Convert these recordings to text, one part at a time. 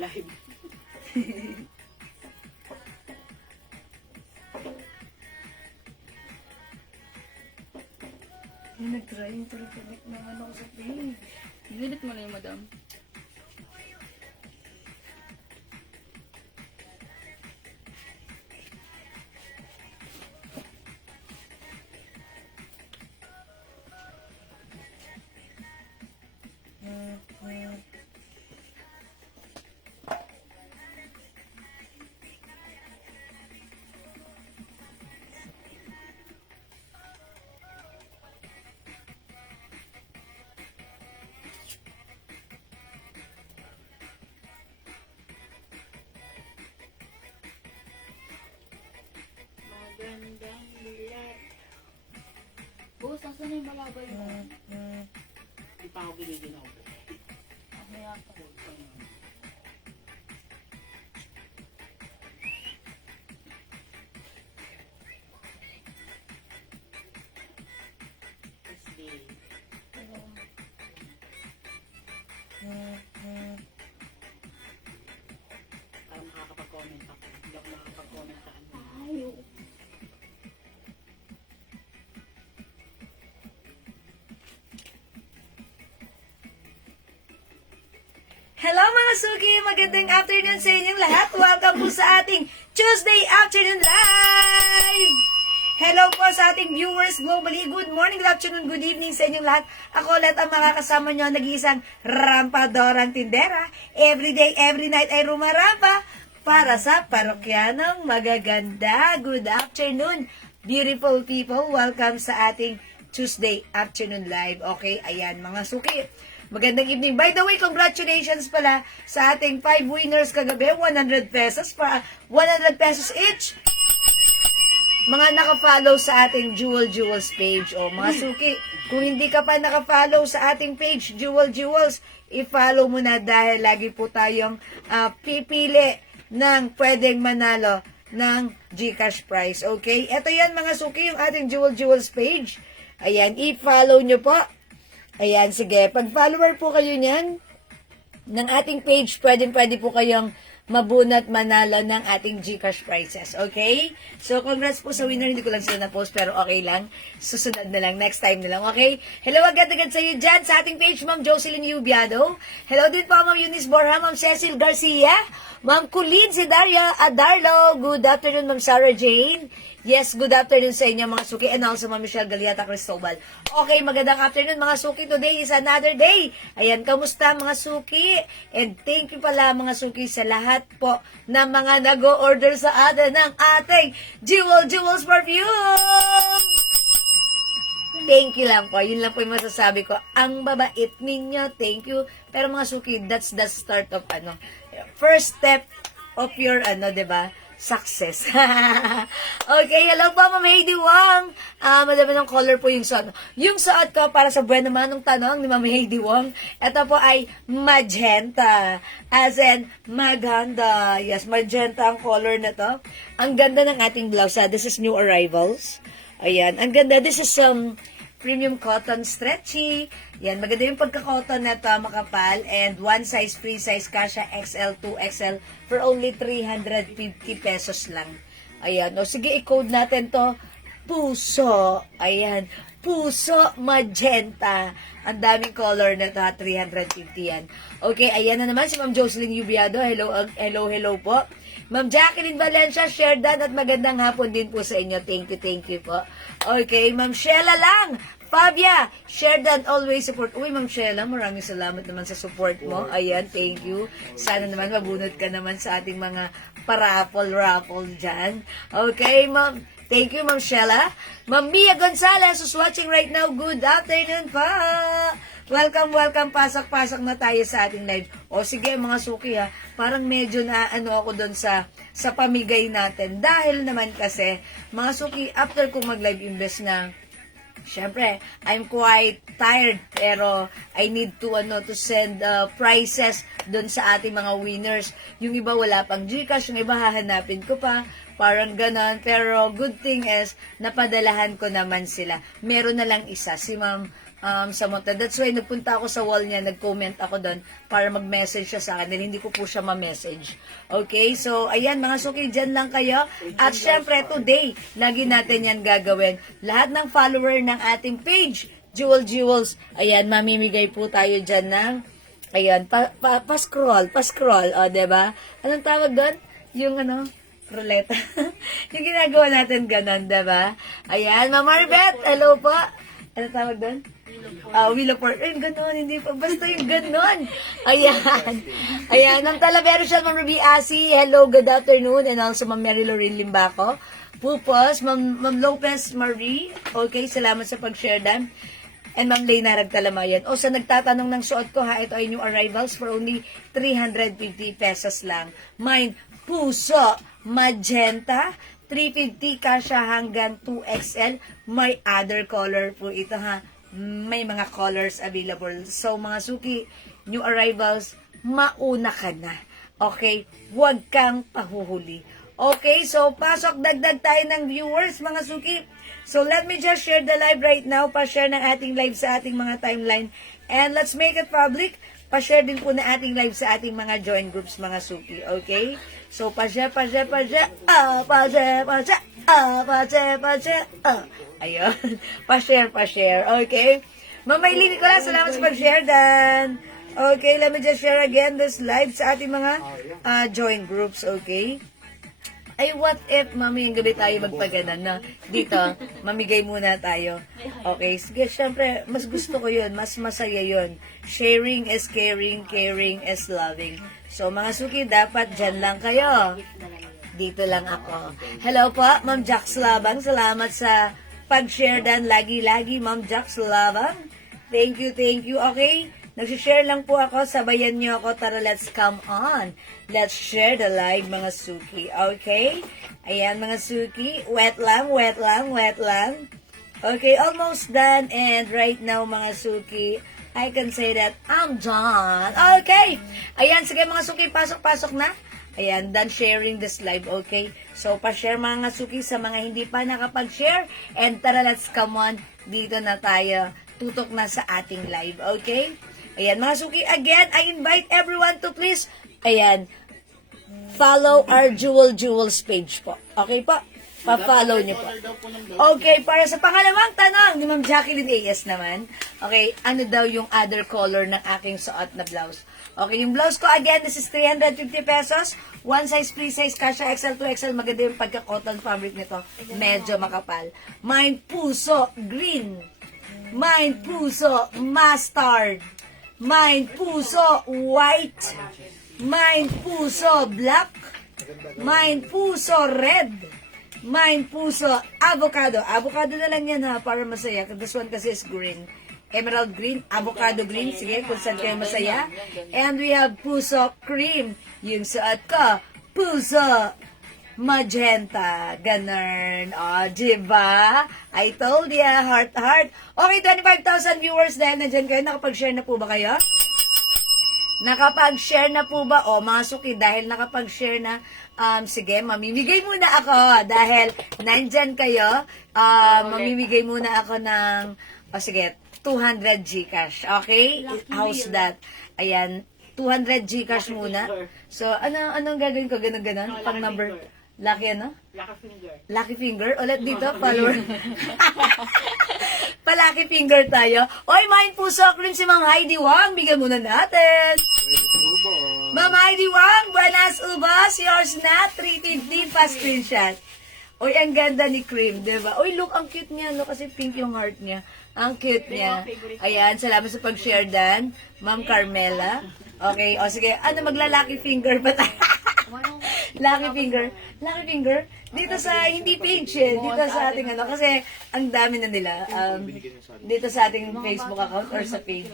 live. Nag-try yung tuloy-tuloy naman ako sa page. Delete mo na yung madam. Magandang bilat. Boss, nasa na yung malabay mo? Hindi pa ako giniginaw po. Ako yata. Kasi, para makakapag-comment ako. Hindi ako makakapag-comment sa ano. Ayaw. Hello mga suki! Magandang afternoon sa inyong lahat. Welcome po sa ating Tuesday Afternoon Live! Hello po sa ating viewers globally. Good morning, good afternoon, good evening sa inyong lahat. Ako ulit ang makakasama nyo, nag-iisang rampadorang tindera. Every day, every night ay rumarampa para sa parokyanong magaganda. Good afternoon, beautiful people. Welcome sa ating Tuesday Afternoon Live. Okay, ayan mga suki. Magandang evening. By the way, congratulations pala sa ating 5 winners kagabi. 100 pesos para 100 pesos each. Mga naka-follow sa ating Jewels page. O mga suki, kung hindi ka pa naka-follow sa ating page, Jewels, i-follow mo na dahil lagi po tayong pipili ng pwedeng manalo ng GCash prize. Okay? Ito yan mga suki, yung ating Jewels page. Ayan, i-follow nyo po. Ayan, sige. Pag follower po kayo niyan, ng ating page, pwede po kayong mabunot manalo ng ating GCash prizes. Okay? So, congrats po sa winner. Hindi ko lang sila na-post, pero okay lang. Susunod na lang. Next time na lang. Okay? Hello agad-agad sa iyo dyan sa ating page, Ma'am Jocelyn Yubiado. Hello din po, Ma'am Eunice Borja, Ma'am Cecil Garcia, Ma'am Kulid, si Daria Adarlo. Good afternoon, Ma'am Sarah Jane. Yes, good afternoon sa inyo mga suki, and also Ma'am Michelle Galiata Cristobal. Okay, magandang afternoon mga suki. Today is another day. Ayan, kamusta mga suki? And thank you pala mga suki sa lahat po na mga nag-o-order sa atin ng ating Jewels Perfume. Thank you lang po. Yun lang po yung masasabi ko. Ang babait ninyo. Thank you. Pero mga suki, that's the start of first step of your 'di ba? Success. Okay, hello po, Ma'am Heidi Wong. Madami ng color po yung suot. Yung suot ko para sa buwan naman ng tanong ni Ma'am Heidi Wong. Ito po ay magenta. As in, maganda. Yes, magenta ang color na to. Ang ganda ng ating blouse. This is new arrivals. Ayan, ang ganda. This is premium cotton stretchy. Yan, maganda yung pagka-cotton na to, makapal. And one size, free size, kasha XL, 2XL for only 350 pesos lang. Ayan, o sige, i-code natin to. Puso. Ayan, puso magenta. Ang daming color na to, 350 yan. Okay, ayan na naman si Ma'am Jocelyn Yubiado. Hello po. Ma'am Jacqueline Valencia, share that at magandang hapon din po sa inyo. Thank you po. Okay, Ma'am Sheila lang. Fabia, share that, always support. Uy, Ma'am Sheila, maraming salamat naman sa support mo. Ayan, thank you. Sana naman mabunot ka naman sa ating mga raffle dyan. Okay, Ma'am. Thank you, Ma'am Sheila. Ma'am Mia Gonzalez, who's watching right now, good afternoon pa. Welcome. Pasok na tayo sa ating live. O sige, mga suki ha, parang medyo na ako doon sa pamigay natin. Dahil naman kasi, mga suki, after kong mag-live invest na, syempre, I'm quite tired, pero I need to send prizes doon sa ating mga winners. Yung iba wala pang GCash, yung iba hahanapin ko pa, parang ganon. Pero good thing is, napadalahan ko naman sila. Meron na lang isa, si Ma'am sa Monte. That's why nagpunta ako sa wall niya, nag-comment ako doon para mag-message siya sa akin dahil hindi ko po siya ma-message. Okay? So, ayan mga suki, dyan lang kayo. At syempre, today, lagi natin yan gagawin. Lahat ng follower ng ating page, Jewels, ayan, mamimigay po tayo dyan ng, ayan, pa-scroll, o, diba? Anong tawag doon? Yung ano, ruleta. Yung ginagawa natin ganon, diba? Ayan, Ma'am Marbet, hello po. Ano tawag doon? Wheel of Fortune. Ganon, hindi pa. Basta yung ganon. Ayan. Ayan. Ang Talavera siya, Ma'am Ruby Asi. Hello, good afternoon. And also, Ma'am Mary Lorraine Limbaco. Pupos, Ma'am Lopez Marie. Okay, salamat sa pag-share dan. And Ma'am Leyna Ragtalamayan. O, sa nagtatanong ng suot ko ha, ito ay new arrivals for only 350 pesos lang. Mine, puso, magenta, 350 kasha hanggang 2XL. May other color po ito ha. May mga colors available. So mga suki, new arrivals, mauna ka na. Okay? Huwag kang pahuhuli. Okay? So pasok, dagdag tayo ng viewers mga suki. So let me just share the live right now. Pa-share ng ating live sa ating mga timeline. And let's make it public. Pa-share din po na ating live sa ating mga join groups mga suki. Okay? So pa-share. Ayun. Pa-share. Okay? Mamaylin ko lang. Salamat sa pag-share dan. Okay, let me just share again this live sa ating mga join groups. Okay? Ay, what if mamayang gabi tayo magpaganan na dito, mamigay muna tayo. Okay, sige, syempre, mas gusto ko yun, mas masaya yun. Sharing is caring, caring is loving. So, mga suki, dapat dyan lang kayo. Dito lang ako. Hello po, Ma'am Jax Labang. Salamat sa pag-share dan lagi-lagi, Ma'am Jax Labang. Thank you. Okay? Nagsishare lang po ako. Sabayan niyo ako. Tara, let's come on. Let's share the live, mga suki. Okay? Ayan, mga suki. Wet lang. Okay, almost done. And right now, mga suki, I can say that I'm done. Okay. Ayan, sige mga suki. Pasok na. Ayan, done sharing this live. Okay? So, pa-share mga suki sa mga hindi pa nakapag-share. And tara, let's come on. Dito na tayo. Tutok na sa ating live. Okay? Ayan, mga suki, again, I invite everyone to please, ayan, follow our Jewels page po. Okay po? Pa-follow niyo po. Okay, para sa pangalawang tanong ni Ma'am Jacqueline A.S. naman, okay, ano daw yung other color ng aking suot na blouse? Okay, yung blouse ko, again, this is 350 pesos. One size, free size, kasha XL to XL. Maganda yung pagka-cotton fabric nito. Medyo makapal. Mine puso, green. Mine puso, mustard. Mine puso, white. Mine puso, black. Mine puso, red. Mine puso, avocado. Avocado na lang yan ha, para masaya. This one kasi is green. Emerald green, avocado green. Sige, kung saan kayo masaya. And we have puso cream. Yung suot ko, puso magenta. Ganun. O, diba? I told ya, heart. Okay, 25,000 viewers dahil nandyan kayo. Nakapag-share na po ba kayo? Nakapag-share na po ba? O, mga suki, dahil nakapag-share na, sige, mamimigay muna ako. Dahil nandyan kayo, mamimigay muna ako ng, sige, 200 Gcash. Okay? How's that? Ayan, 200 Gcash muna. So, anong gagawin ko? Ganon? Pang number? Lucky ano? Lucky finger? Ulit dito, follower. Pa-lucky finger tayo. Oy, mine puso cream si Ma'am Heidi Wang. Bigyan muna natin. Ma'am Heidi Wang, buenas ubas. Yours na, 350 pa screenshot. Oy, ang ganda ni cream, diba? Oy, look, ang cute niya. Look, kasi pink yung heart niya. Ang cute niya. Ayan, salamat sa pag-share dan. Ma'am Carmela. Okay, o sige. Ano, magla-lucky finger ba tayo? Lucky finger. Dito sa, hindi page eh. Dito sa ating ano, kasi ang dami na nila. Dito sa ating Facebook account or sa page.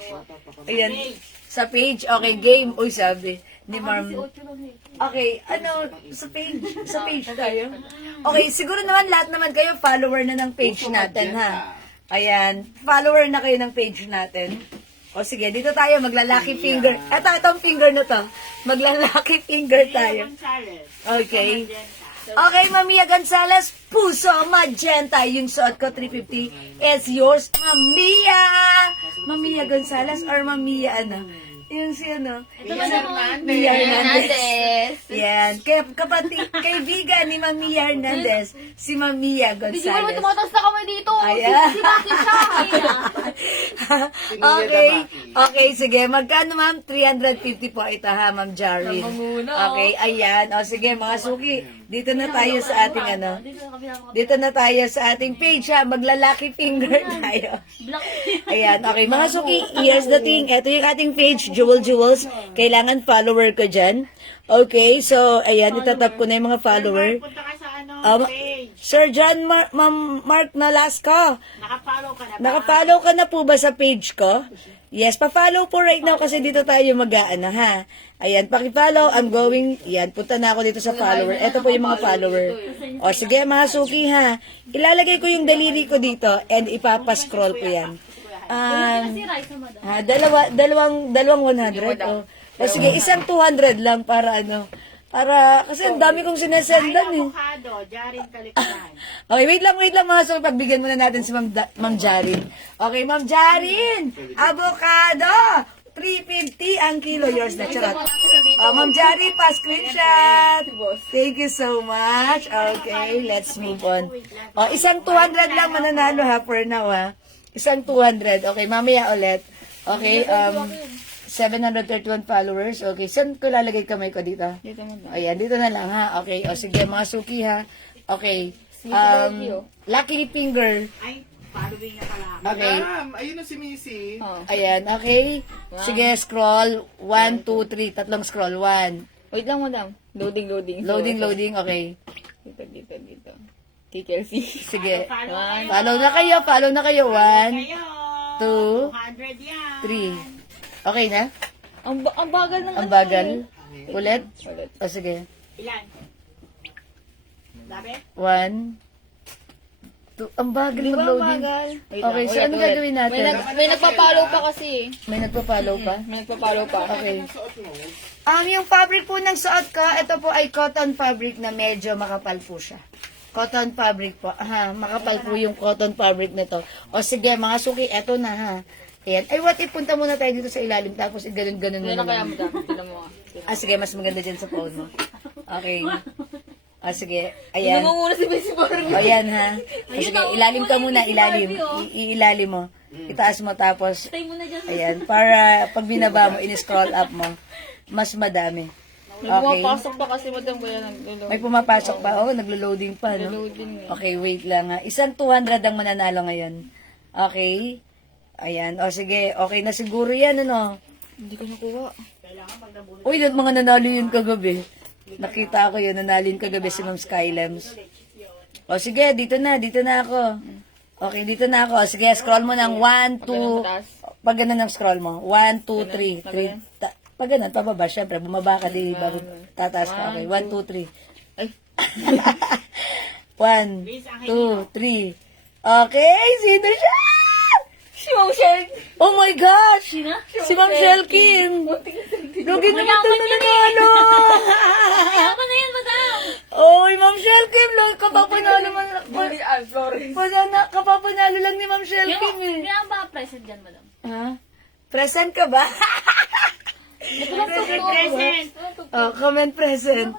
Ayan. Sa page, okay, game. Uy, sabi ni Ma'am. Okay, ano, sa page tayo. Okay, siguro naman lahat naman kayo follower na ng page natin, ha? Ayan, follower na kayo ng page natin. O sige, dito tayo, magla-lucky finger. Itong finger na to. Magla-lucky finger tayo. Okay. Okay, Mamia Gonzalez, puso magenta. Yung suot ko, 350. It's yours, Mamia. Mamia Gonzalez or Mamia ano? Yung si ano? Mia Hernandez. Yan. Kaibigan ni Mamia Hernandez, si Mamia Hindi ko naman Gonzalez. tumataas na kamay dito. Ayan. Si Bakit siya? Okay. Okay, sige. Magkano, ma'am? 350 po ito, ha, ma'am Jarry. Manguna. Okay, ayan. O, sige, mga suki. Dito na tayo sa ating, ano, Dito sa kabila ko. dito na tayo sa ating page, ha. Maglalaki finger tayo. Black. Ayan, okay. Mga suki, here's the thing. Ito yung ating page, Jewels. Kailangan follower ko dyan. Okay, so, ayan, itatap ko na yung mga follower. Punta ka sa ano, Um, page. Sir John Ma'am Mark Nalasco, Nakafollow ka na ba? nakafollow ka na po ba sa page ko? Yes, pa-follow po right now kasi dito tayo mag-aano, ha. Ayan, paki-follow, I'm going, yan, punta na ako dito sa follower. Ito po yung mga follower. O, sige, mga suki, ha. Ilalagay ko yung daliri ko dito and ipapascroll ko yan. Si Raisa, madam. Dalawang 100. O, sige, isang 200 lang para ano. Para, kasi ang dami kong sinesendan eh. Avocado, Jarin Kalikunan. Okay, wait lang mga sir. Pagbigyan muna natin si Ma'am Jarin. Okay, Ma'am Jarin! Avocado! 350 ang kilo. Yours na, charot. Ma'am Jarin, pa-screenshot. Thank you so much. Okay, let's move on. Isang 200 lang mananalo ha, for now ha. Isang 200. Okay, mamaya ulit. Okay, 731 followers. Okay, saan ko lalagay kamay ko dito? Dito mo ba? Ayan, dito na lang ha. Okay, o sige, mga suki ha. Okay, lucky finger. Ay, following niya pala. Okay, Madam, ayun na si Missy. ayan, okay. Sige, scroll. 1, 2, 3. Tatlong scroll. 1. Wait lang, madam. Loading. Loading, okay. Dito. KKLC. Sige. Follow Follow na kayo. 1, kayo. 2, 200 yan. 3. Okay na? Ang bagal ng Ang bagal. Ulit? Ulit. O sige. Ilan? Dami? 1, 2. Ang bagal mag-loading. Okay, so ano gagawin natin? May nagpa-follow pa kasi. May nagpa-follow pa? May nagpa-follow pa. Okay. Yung fabric po ng suot ko, ito po ay cotton fabric na medyo makapal po siya. Cotton fabric po. Makapal po yung cotton fabric nito. O sige, mga suki, eto na ha. Ayan. Ay, what if punta muna tayo dito sa ilalim tapos ganun-ganun mo Hindi na kaya, naman. madam. Tignan mo. Sige, mas maganda dyan sa phone mo. Okay. Sige. Ayan. Nangunguna si Bessie Barang. Ayan ha. Sige, ilalim ka muna, ilalim. Iilalim mo. Itaas mo tapos, Tay mo na dyan. ayan, para pag binaba mo, in-scroll up mo, mas madami. May Okay. pumapasok pa kasi, madam. Kaya nag-load. May pumapasok pa. Oh, naglo-loading pa, no? Loading. Okay, wait lang ha. Isang 200 ang mananalo ngayon. Okay. Ayan. O sige, okay na siguro yan, ano? Hindi ko nakuha. Uy, mga nanalo yun kagabi. Nakita ko yun, nanalo yun kagabi si Ma'am Skylems. O sige, dito na ako. Okay, dito na ako. O, sige, scroll mo ng 1, 2, pag ganun ang scroll mo. 1, 2, 3, 3. Pag ganun, pababa, syempre, bumaba ka, di bago tataas ka. Okay, 1, 2, 3. Ay. 1, 2, 3. Okay, sino siya? Si Ma'am Shell. Oh my gosh! Sina? Si Ma'am Shell Kim! Lugin na ito na nanalo! Ako na yan, madam. Oy, Ma'am Shell Kim! Kapapanalo man. Flores. Kapapanalo lang ni Ma'am Shell Kim eh. Kaya ba present dyan, madam? Ha? Present ka ba? Present. Comment present.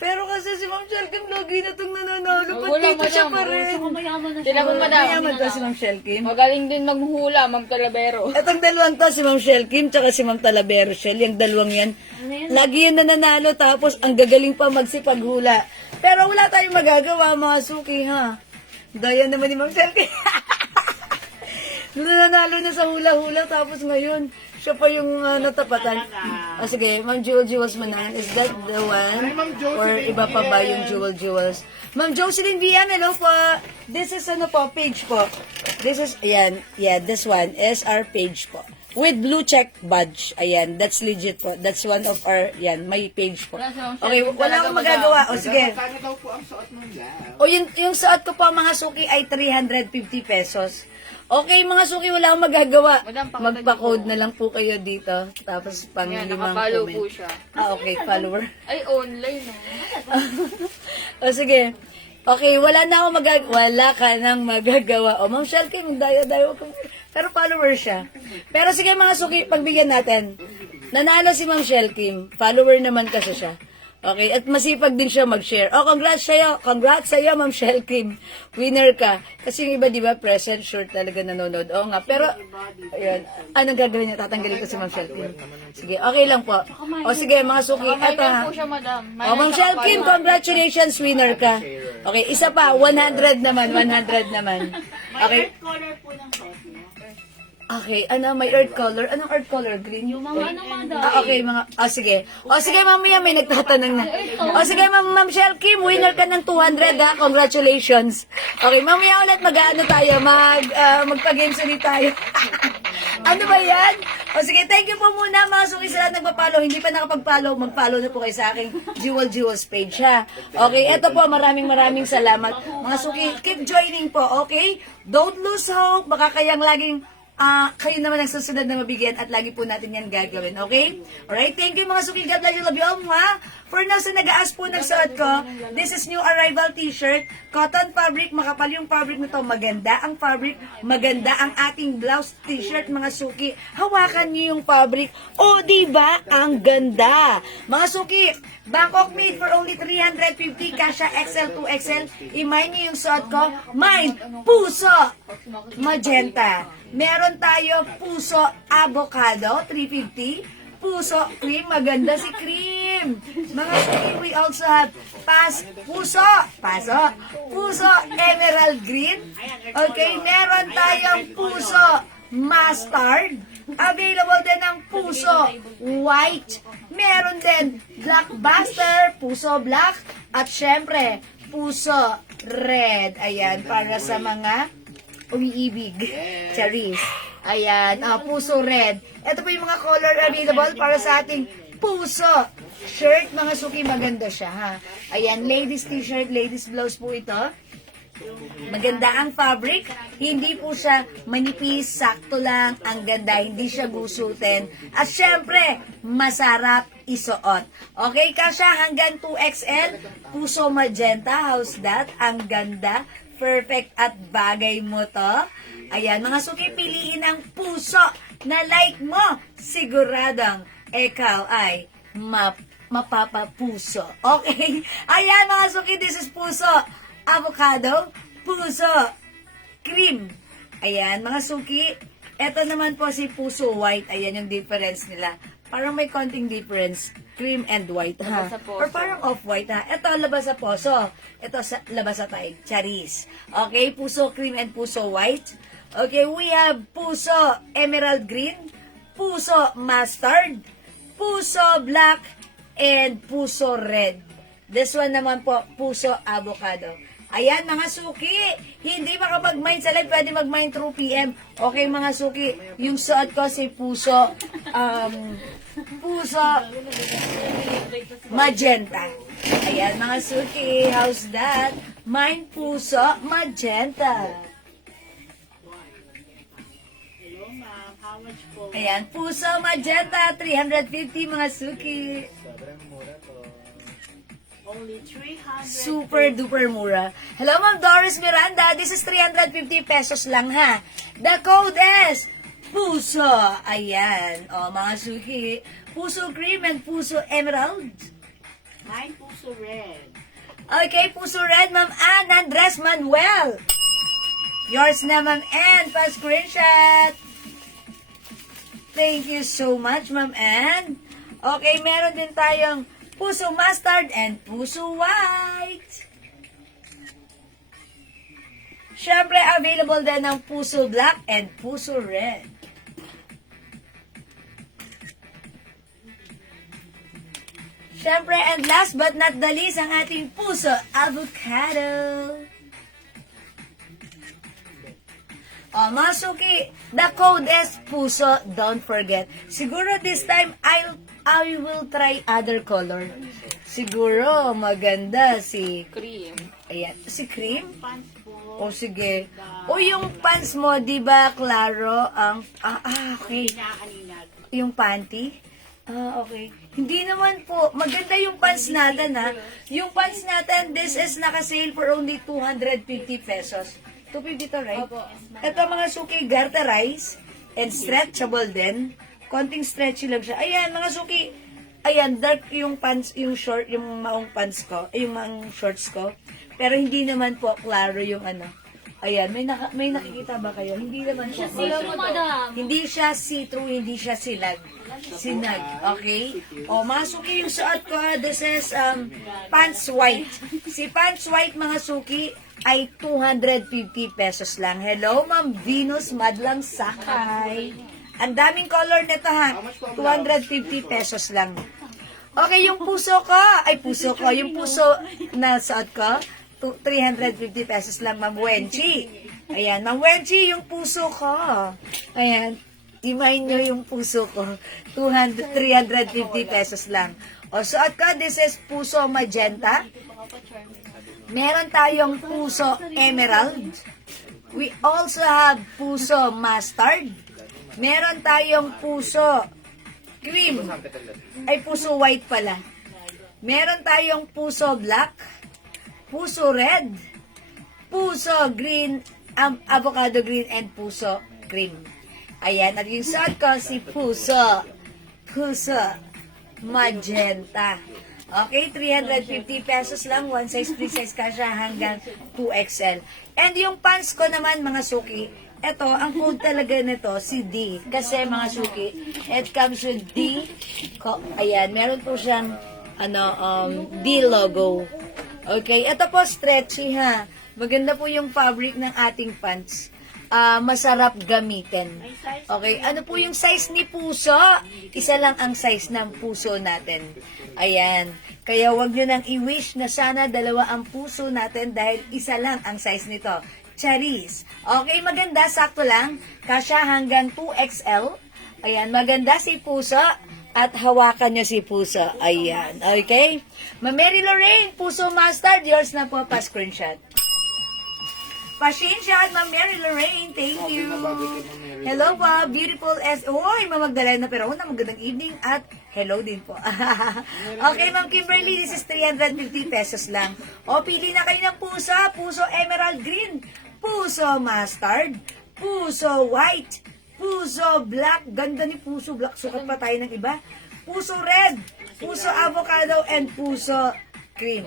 Pero kasi si Ma'am Shell Kim, lagi na itong nananalo. Ba't dito siya pa rin? Mayaman na siya. Tignan mo, mayaman to si Ma'am Shell Kim. Magaling din maghuhula, Ma'am Talavero. Itong dalawang to, si Ma'am Shell Kim, tsaka si Ma'am Talavero Shell, yung dalawang yan. Lagi yan nananalo, tapos ang gagaling pa magsipaghula. Pero wala tayong magagawa, mga suki, ha? Daya naman ni Ma'am Shell Kim. Nananalo na sa hula-hula, tapos ngayon, siya pa yung natapatan. Sige, Ma'am Jewels Manan, is that the one? Or iba pa ba yung Jewels? Ma'am Jocelyn VM, hello po. This is page po. This is, ayan, yeah, this one is our page po. With blue check badge. Ayan, that's legit po. That's one of our, yan, my page po. Okay, wala akong magagawa. O sige. Kanya daw po ang suot ng lab. O yung suot ko po mga suki ay 350 pesos. Okay, mga suki, wala akong magagawa. Madam, pakita Magpa-code niyo po. na lang po kayo dito. Tapos pang Yan, limang nakapalo comment. po siya. Okay, follower. Ay, online, no? O sige. Okay, wala na akong wala ka nang magagawa. O, Ma'am Shelky, magdaya-daya ko. Pero follower siya. Pero sige mga suki, pagbigyan natin. Nanalo si Ma'am Shelky. Follower naman kasi siya. Okay, at masipag din siya mag-share. Oh, congrats sa'yo. Congrats sa'yo, Ma'am Shelky. Winner ka. Kasi yung iba, di ba, present, sure talaga nanonood. Oo nga, pero, ayun. Anong gagawin niya? Tatanggalin ko si Ma'am Shelky. Sige, okay lang po. O sige, mga suki. Minor Eto ha. po siya, madam. Oh, Ma'am Shelky, congratulations, winner ka. Okay, isa pa, 100 naman, 100 naman. Okay. Color po ng sauce niyo. Okay, ano, may earth color. Anong earth color? Green? Yung mga naman daw. Okay, mga, sige. Sige, mamaya may nagtatanong na. Sige, Ma'am Shell Kim, winner ka ng 200 ha. Congratulations. Okay, mamaya ulit mag-ano tayo, magpa-games ulit tayo. Ano ba yan? Sige, thank you po muna mga suki sa lahat nagpa-follow. Hindi pa nakapag-follow, mag-follow na po kayo sa aking Jewels page ha. Okay, eto po, maraming salamat. Mga suki, keep joining po, okay? Don't lose hope. Baka kayang laging kayo naman ang susunod na mabigyan at lagi po natin yan gagawin, okay? Alright, thank you mga suki. God bless you, love you all, ha? For now, sa nag-aas po ng suot ko, this is new arrival t-shirt, cotton fabric, makapal yung fabric nito, maganda ang fabric, maganda ang ating blouse t-shirt, mga suki. Hawakan niyo yung fabric. O, diba? Ang ganda. Mga suki, Bangkok made for only 350, kasha XL to XL. Imay niyo yung suot ko. Mine, puso, magenta. Meron tayo puso avocado, 350. Puso cream, maganda si cream. Mga suki, we also have puso emerald green. Okay, meron tayong puso mustard. Available din ang puso white. Meron din blockbuster, puso black. At syempre, puso red. Ayan, para sa mga umiibig. Charis. Ayan, puso red. Ito po yung mga color available para sa ating puso shirt. Mga suki, maganda siya, ha? Ayan, ladies t-shirt, ladies blouse po ito. Maganda ang fabric. Hindi po siya manipis, sakto lang. Ang ganda, hindi siya gusutin. At syempre, masarap isuot. Okay, kasha hanggang 2XL. Puso magenta, how's that? Ang ganda. Perfect at bagay mo to. Ayan, mga suki, piliin ang puso na like mo. Siguradong ikaw ay mapapapuso. Okay? Ayan, mga suki, this is puso avocado, puso cream. Ayan, mga suki. Ito naman po si puso white. Ayan yung difference nila. Parang may konting difference. Cream and white, ha? Labas sa poso. Or parang off-white, ha? Ito, labas sa poso. Ito, labas sa tayo. Charis. Okay, puso cream and puso white. Okay, we have puso emerald green, puso mustard, puso black, and puso red. This one naman po, puso avocado. Ayan, mga suki, hindi makapag-mine sa live, pwede mag-mine through PM. Okay, mga suki, yung suot ko si puso, puso magenta. Ayan, mga suki, how's that? Mine puso magenta. Hello, ma'am. How much po? Ayan, puso magenta, 350 mga suki. Only 300. Super duper mura. Hello, Ma'am Doris Miranda. This is 350 pesos lang, ha? The code is puso. Ayan. O, mga suki. Puso cream and puso emerald. Mine puso red. Okay, puso red, Ma'am Ann Andres Manuel. Yours na, Ma'am Ann. Pa-screenshot. Thank you so much, Ma'am Ann. Okay, meron din tayong puso mustard and puso white. Siyempre, available din ang puso black and puso red. Siyempre, and last but not the least, ang ating puso avocado. Mga suki, the code is puso, don't forget. Siguro this time, I will try other color. Siguro, maganda si, Cream. ayan, si cream. Pants po. O sige. O yung pants mo, di ba, klaro, ang, okay. Nakakaninag. Yung panty? Okay. Hindi naman po. Maganda yung pants natin, ha? Yung pants natin, this is naka-sale for only 250 pesos. 250 to, right? Ito mga suki, garterize and stretchable din. Konting stretchy lang siya. Ayan, mga suki. Ayan, dark yung pants, yung short, yung maong pants ko, yung maong shorts ko. Pero hindi naman po klaro yung ano. Ayan, may nakikita ba kayo? Hindi naman po. Hello, madam. Hindi siya see-through, hindi siya silag. Sinag, okay? O, mga suki, yung suot ko, this is pants white. Si pants white, mga suki, ay 250 pesos lang. Hello, Ma'am Venus Madlang Sakay. Ang daming color nito, ha? 250 pesos lang. Okay, yung puso ko, yung puso na suot ko, 350 pesos lang, Ma'am Wenchi. Ayan, Ma'am Wenchi, yung puso ko. Ayan, imahin nyo yung puso ko. 350 pesos lang. O, suot ko, this is puso magenta. Meron tayong puso emerald. We also have puso mustard. Meron tayong puso cream. Ay, puso white pala. Meron tayong puso black. Puso red, puso green, avocado green, and puso cream. Ayan, at yung suot ko, si puso magenta. Okay, 350 pesos lang, one size, free size ka siya hanggang 2XL. And yung pants ko naman, mga suki, eto, ang code talaga nito, si D. Kasi mga suki, it comes with D. Ayan, meron po siyang, D logo. Okay, ito po stretchy ha. Maganda po yung fabric ng ating pants. Masarap gamitin. Okay, ano po yung size ni puso? Isa lang ang size ng puso natin. Ayan. Kaya wag nyo nang i-wish na sana dalawa ang puso natin dahil isa lang ang size nito. Charis. Okay, maganda, sakto lang. Kasya hanggang 2XL. Ayan, maganda si puso. At hawakan nyo si puso. Ayan. Okay? Ma Mary Lorraine, puso mustard. Yours na po, pa-screenshot. Pa-screenshot, Ma Mary Lorraine. Thank you. Hello po, beautiful as... Uy, Ma Magdalena Perona, magandang evening. At hello din po. Okay, Ma'am Kimberly, this is 350 pesos lang. O, pili na kayo ng puso. Puso emerald green. Puso mustard. Puso white. Puso black, ganda ni puso black, sukat pa tayo ng iba. Puso red, puso avocado, and puso cream.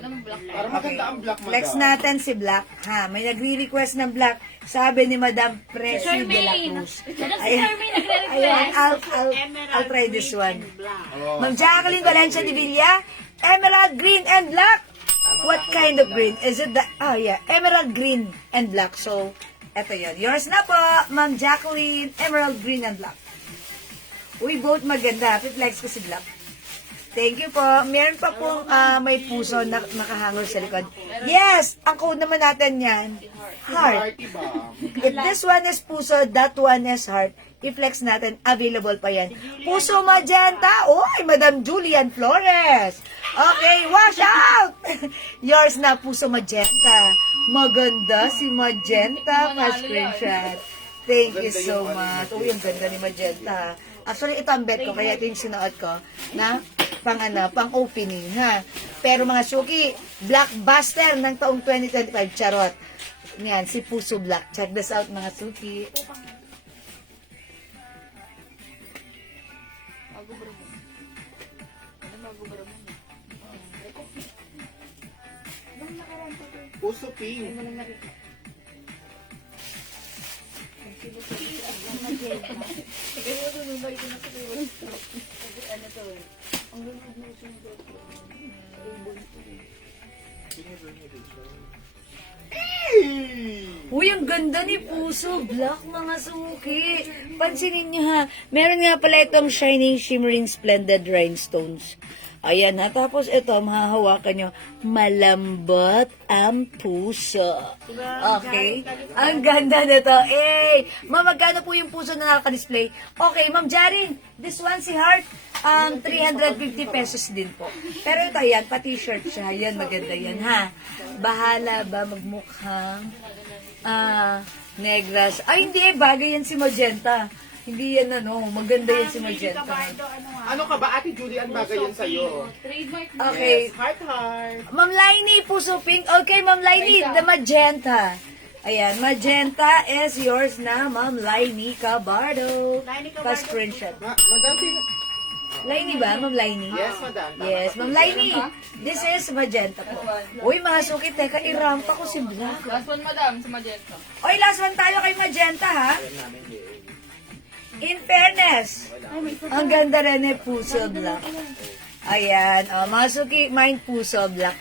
Para maganda ang black, madam. Flex natin si black, ha? May nagre-request ng black, sabi ni Madam Presi de la Cruz. Madam, si Charmaine nagre-request. Ayan, I'll try this one. Oh. Ma'am Jacqueline Valencia de Villa, emerald green and black. What kind of green? Is it the, emerald green and black. So, eto yun. Yours na po, Ma'am Jacqueline, emerald green and black. Uy, both maganda. Flex ko si black. Thank you po. Meron pa pong may puso na nakahangol sa likod. Yes! Ang code naman natin yan, heart. Party ba? If this one is puso, that one is heart. I-flex natin, available pa yan. Puso magenta. Uy, Madam Julian Flores. Okay, wash out! Yours na, puso magenta. Maganda si Magenta. Pa-screenshot. Thank you so much. Uy, ang ganda ni Magenta. Actually, ito ang bet ko, kaya ito yung sinuot ko na pang opening, ha. Pero mga suki, blockbuster ng taong 2025, charot. Yan, si Puso Black. Check this out, mga suki. Puso pink. Uy, ang ganda ni Puso Black, mga suki. Pansinin nyo ha. Meron nga pala itong shining, shimmering, splendid rhinestones. Ayan ha. Tapos ito, mahahawakan nyo. Malambot ang puso. Okay? Ang ganda nito. Eh, ma'am, magkano po yung puso na nakaka-display? Okay, Ma'am Jarin, this one si Heart, 350 pesos din po. Pero ito yan, pa-t-shirt siya. Yan, maganda yan ha. Bahala ba magmukhang Negras. Ay, hindi eh. Bagay yan si Magenta. Hindi yan maganda yan si Magenta. Ano ka ba, Ate Julie? Ang bagay yan sa'yo. Trademark mo. Okay. Heart, heart. Ma'am Lainey, puso pink. Okay, Ma'am Lainey, the magenta. Ayan, magenta is yours na, Ma'am Lainey Cabardo. Pa-screenshot. Madam, Lainey ba, Ma'am Lainey? yes, madam. Yes, Ma'am Lainey. This is magenta po. Uy, mga suki, teka, irampa ko si Black. Last one, madam, sa magenta. Oy, last one tayo kay magenta, ha? In fairness, ang ganda rin eh, puso Black. Ayan, mga suki, mine puso Black.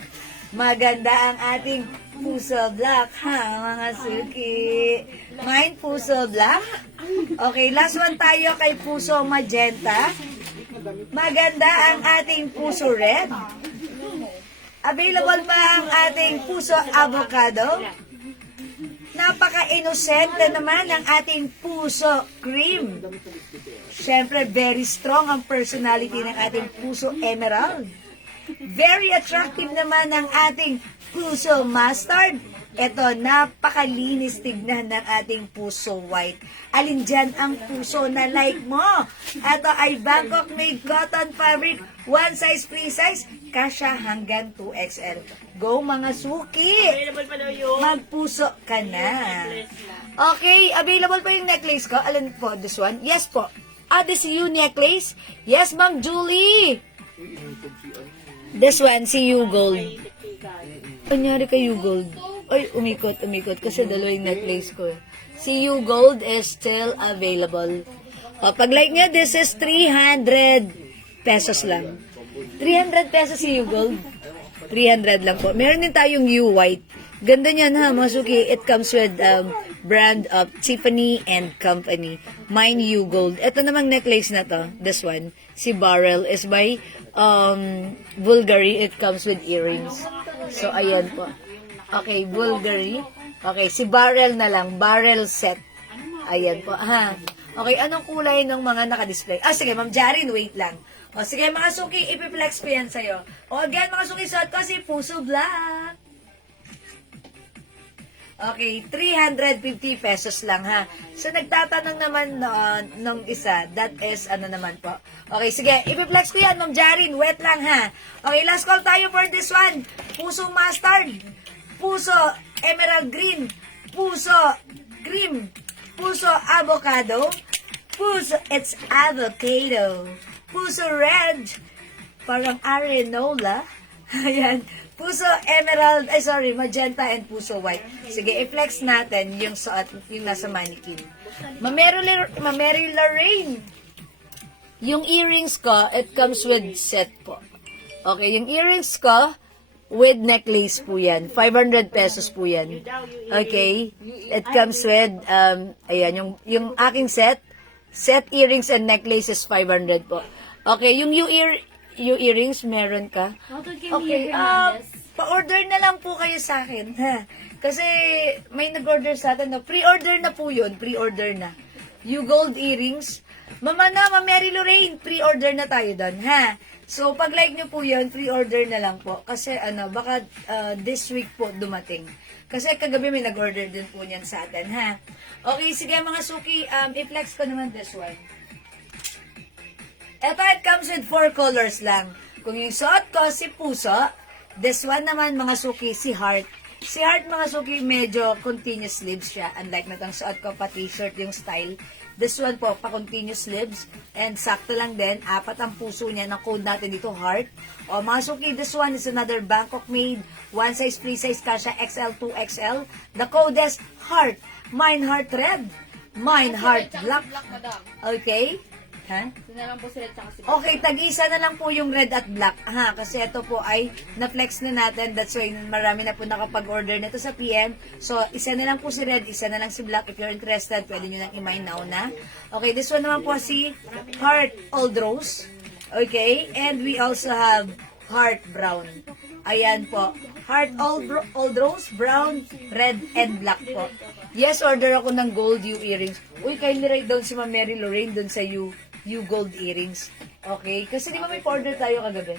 Maganda ang ating puso Black, ha, mga suki. Mine puso Black. Okay, last one tayo kay puso magenta. Maganda ang ating puso red. Available pa ang ating puso avocado. Napaka-inosente naman ang ating puso cream. Siyempre, very strong ang personality ng ating puso emerald. Very attractive naman ang ating puso mustard. Ito, napakalinis tignan ng ating puso white. Alin dyan ang puso na like mo? Ito ay Bangkok made cotton fabric, one size, free size, kasya hanggang 2XL. Go mga suki! Available pa daw yung Magpuso ka na. Okay, available pa yung necklace ko. Alin po, this one? Yes po. This you necklace? Yes, Ma'am Julie. This one, si you gold. Kanyari kay you gold. Ay, umikot. Kasi dalawa yung necklace ko. Si you gold is still available. Pag like nyo, this is 300 pesos lang. 300 pesos si you gold. 300 lang po. Meron din tayong you white. Ganda niyan ha, Masuki. It comes with brand of Tiffany and Company. Mine you gold. Ito namang necklace na to. This one. Si Barrel is by Bulgari. It comes with earrings. So, ayan po. Okay, Bulgari. Okay, si Barrel na lang. Barrel set. Ayan po. Ha. Okay, anong kulay ng mga nakadisplay? Sige, Ma'am Jarin, wait lang. Sige, mga suki, ipiplex ko yan sa'yo. Again, mga suki, suot ko si Puso Black. Okay, 350 pesos lang, ha. So, nagtatanong naman nung isa, that is, ano naman po. Okay, sige, ipiplex ko yan, Ma'am Jarin, wet lang, ha. Okay, last call tayo for this one. Puso mustard. Puso emerald green, puso cream, puso avocado, puso it's avocado, puso red, parang arenola, ayan, puso emerald, magenta and puso white. Sige, i-flex natin yung suot, yung nasa mannequin. Mary Lorraine, yung earrings ko, it comes with set po. Okay, yung earrings ko, with necklace po yan. 500 pesos po yan. Okay? It comes with, ayan, yung aking set earrings and necklace is 500 po. Okay, yung earrings, meron ka? Okay, pa-order na lang po kayo sa akin, ha? Kasi may nag-order sa atin, pre-order na po yun, pre-order na. You gold earrings, Ma'am Mary Lorraine, pre-order na tayo doon, ha? So, pag like nyo po yun, pre-order na lang po. Kasi, baka this week po dumating. Kasi kagabi may nag-order din po niyan sa atin, ha? Okay, sige mga suki, i-flex ko naman this one. Ito, it comes with 4 colors lang. Kung yung suot ko, si Puso. This one naman, mga suki, si Heart. Si Heart, mga suki, medyo continuous sleeves siya. Unlike na itong suot ko, pa t-shirt yung style. This one po, pa-continuous sleeves. And sakto lang din, 4 ang puso niya. Ang code natin dito, Heart. O mga suki, this one is another Bangkok made. One size, free size, kasha XL, 2XL. The code is Heart. Mine Heart Red. Mine Heart Black. Okay? Ha? Okay, tag-isa na lang po yung red at black. Ha, kasi ito po ay na-flex na natin. That's why marami na po nakapag-order nito sa PM. So, isa na lang po si red, isa na lang si black. If you're interested, pwede nyo nang i-mine now na. Okay, this one naman po si Heart Old Rose. Okay, and we also have Heart Brown. Ayan po. Heart Old Rose, Brown, Red, and Black po. Yes, order ako ng gold earrings. Uy, kindly write down si Ma'am Mary Lorraine doon sa you gold earrings. Okay? Kasi di ba may order tayo kagabi?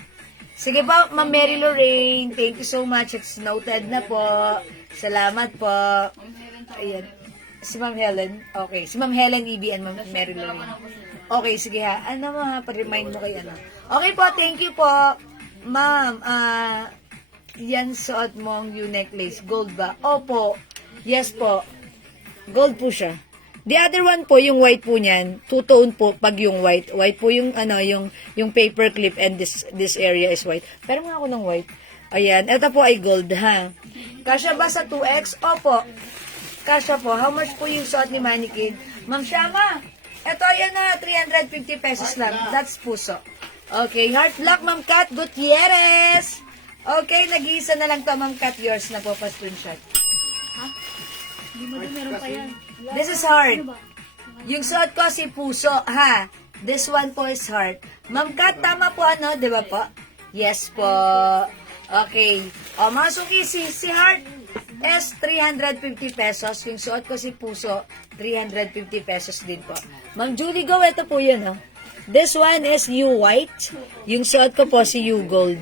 Sige po, Ma'am Mary Lorraine. Thank you so much. It's noted na po. Salamat po. Ayan. Si Ma'am Helen. Okay. Si Ma'am Helen E.B. and Ma'am Mary Lorraine. Okay, sige ha. Ano mo ha? Pa-remind mo kay ano. Okay po, thank you po. Ma'am, yan suot mo ang necklace. Gold ba? Opo. Yes po. Gold po siya. The other one po, yung white po niyan, two-tone po pag yung white. White po yung ano, yung paper clip and this area is white. Pero nga ako ng white. Ayan, ito po ay gold ha. Kasya ba sa 2X? Opo. Kasya po. How much po yung suot ni Mannequin? Ma'am Shama, ito yan na, 350 pesos lang. That's puso. Okay, heart block, Ma'am Kat Gutierrez. Okay, nag-iisa na lang to, Ma'am Kat. Yours na po, pa-screenshot. Hindi mo din meron pa yan. This is heart. Yung suot ko si puso, ha? This one po is heart. Ma'am Kat, tama po ano, di ba po? Yes po. Okay. O, mga suki, si heart is 350 pesos. Yung suot ko si puso, 350 pesos din po. Ma'am Julie Go, ito po yun, ha? This one is you white. Yung suot ko po si you gold.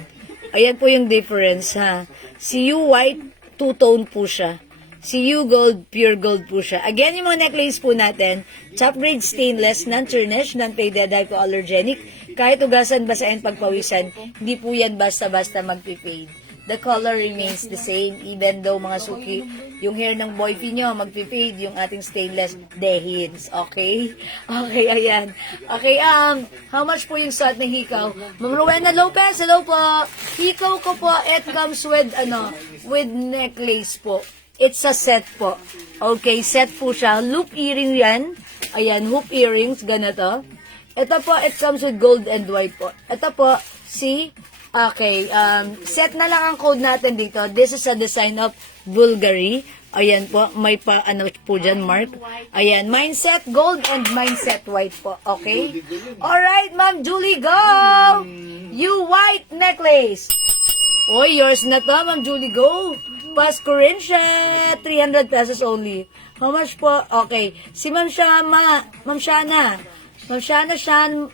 Ayan po yung difference, ha? Si you white, two-tone po siya. Si you gold, pure gold po siya. Again, yung mga necklace po natin, top grade stainless, non-tarnish, non-faded, hypoallergenic. Kahit ugasan, basahin, pagpawisan, hindi po yan basta-basta magpipade. The color remains the same, even though mga suki, yung hair ng boyfriend nyo, magpipade, yung ating stainless, dehins. Okay? Okay, ayan. Okay, how much po yung suot ng hikaw? Ma'am Rowena Lopez, hello po. Hikaw ko po, it comes with, with necklace po. It's a set po. Okay, set po siya. Loop earring yan. Ayan, hoop earrings, ganito. Ito po, it comes with gold and white po. Ito po, okay, set na lang ang code natin dito. This is a design of Bulgari. Ayan po, may pa, po dyan, mark. Ayan, mindset gold and mindset white po. Okay? Alright, Ma'am Julie, go! You white necklace. Oy, yours na to, Ma'am Julie, go! Pascurin siya, 300 pesos only. How much po? Okay. Si Ma'am Shama, Ma'am Shana. Ma'am Shana, Shana,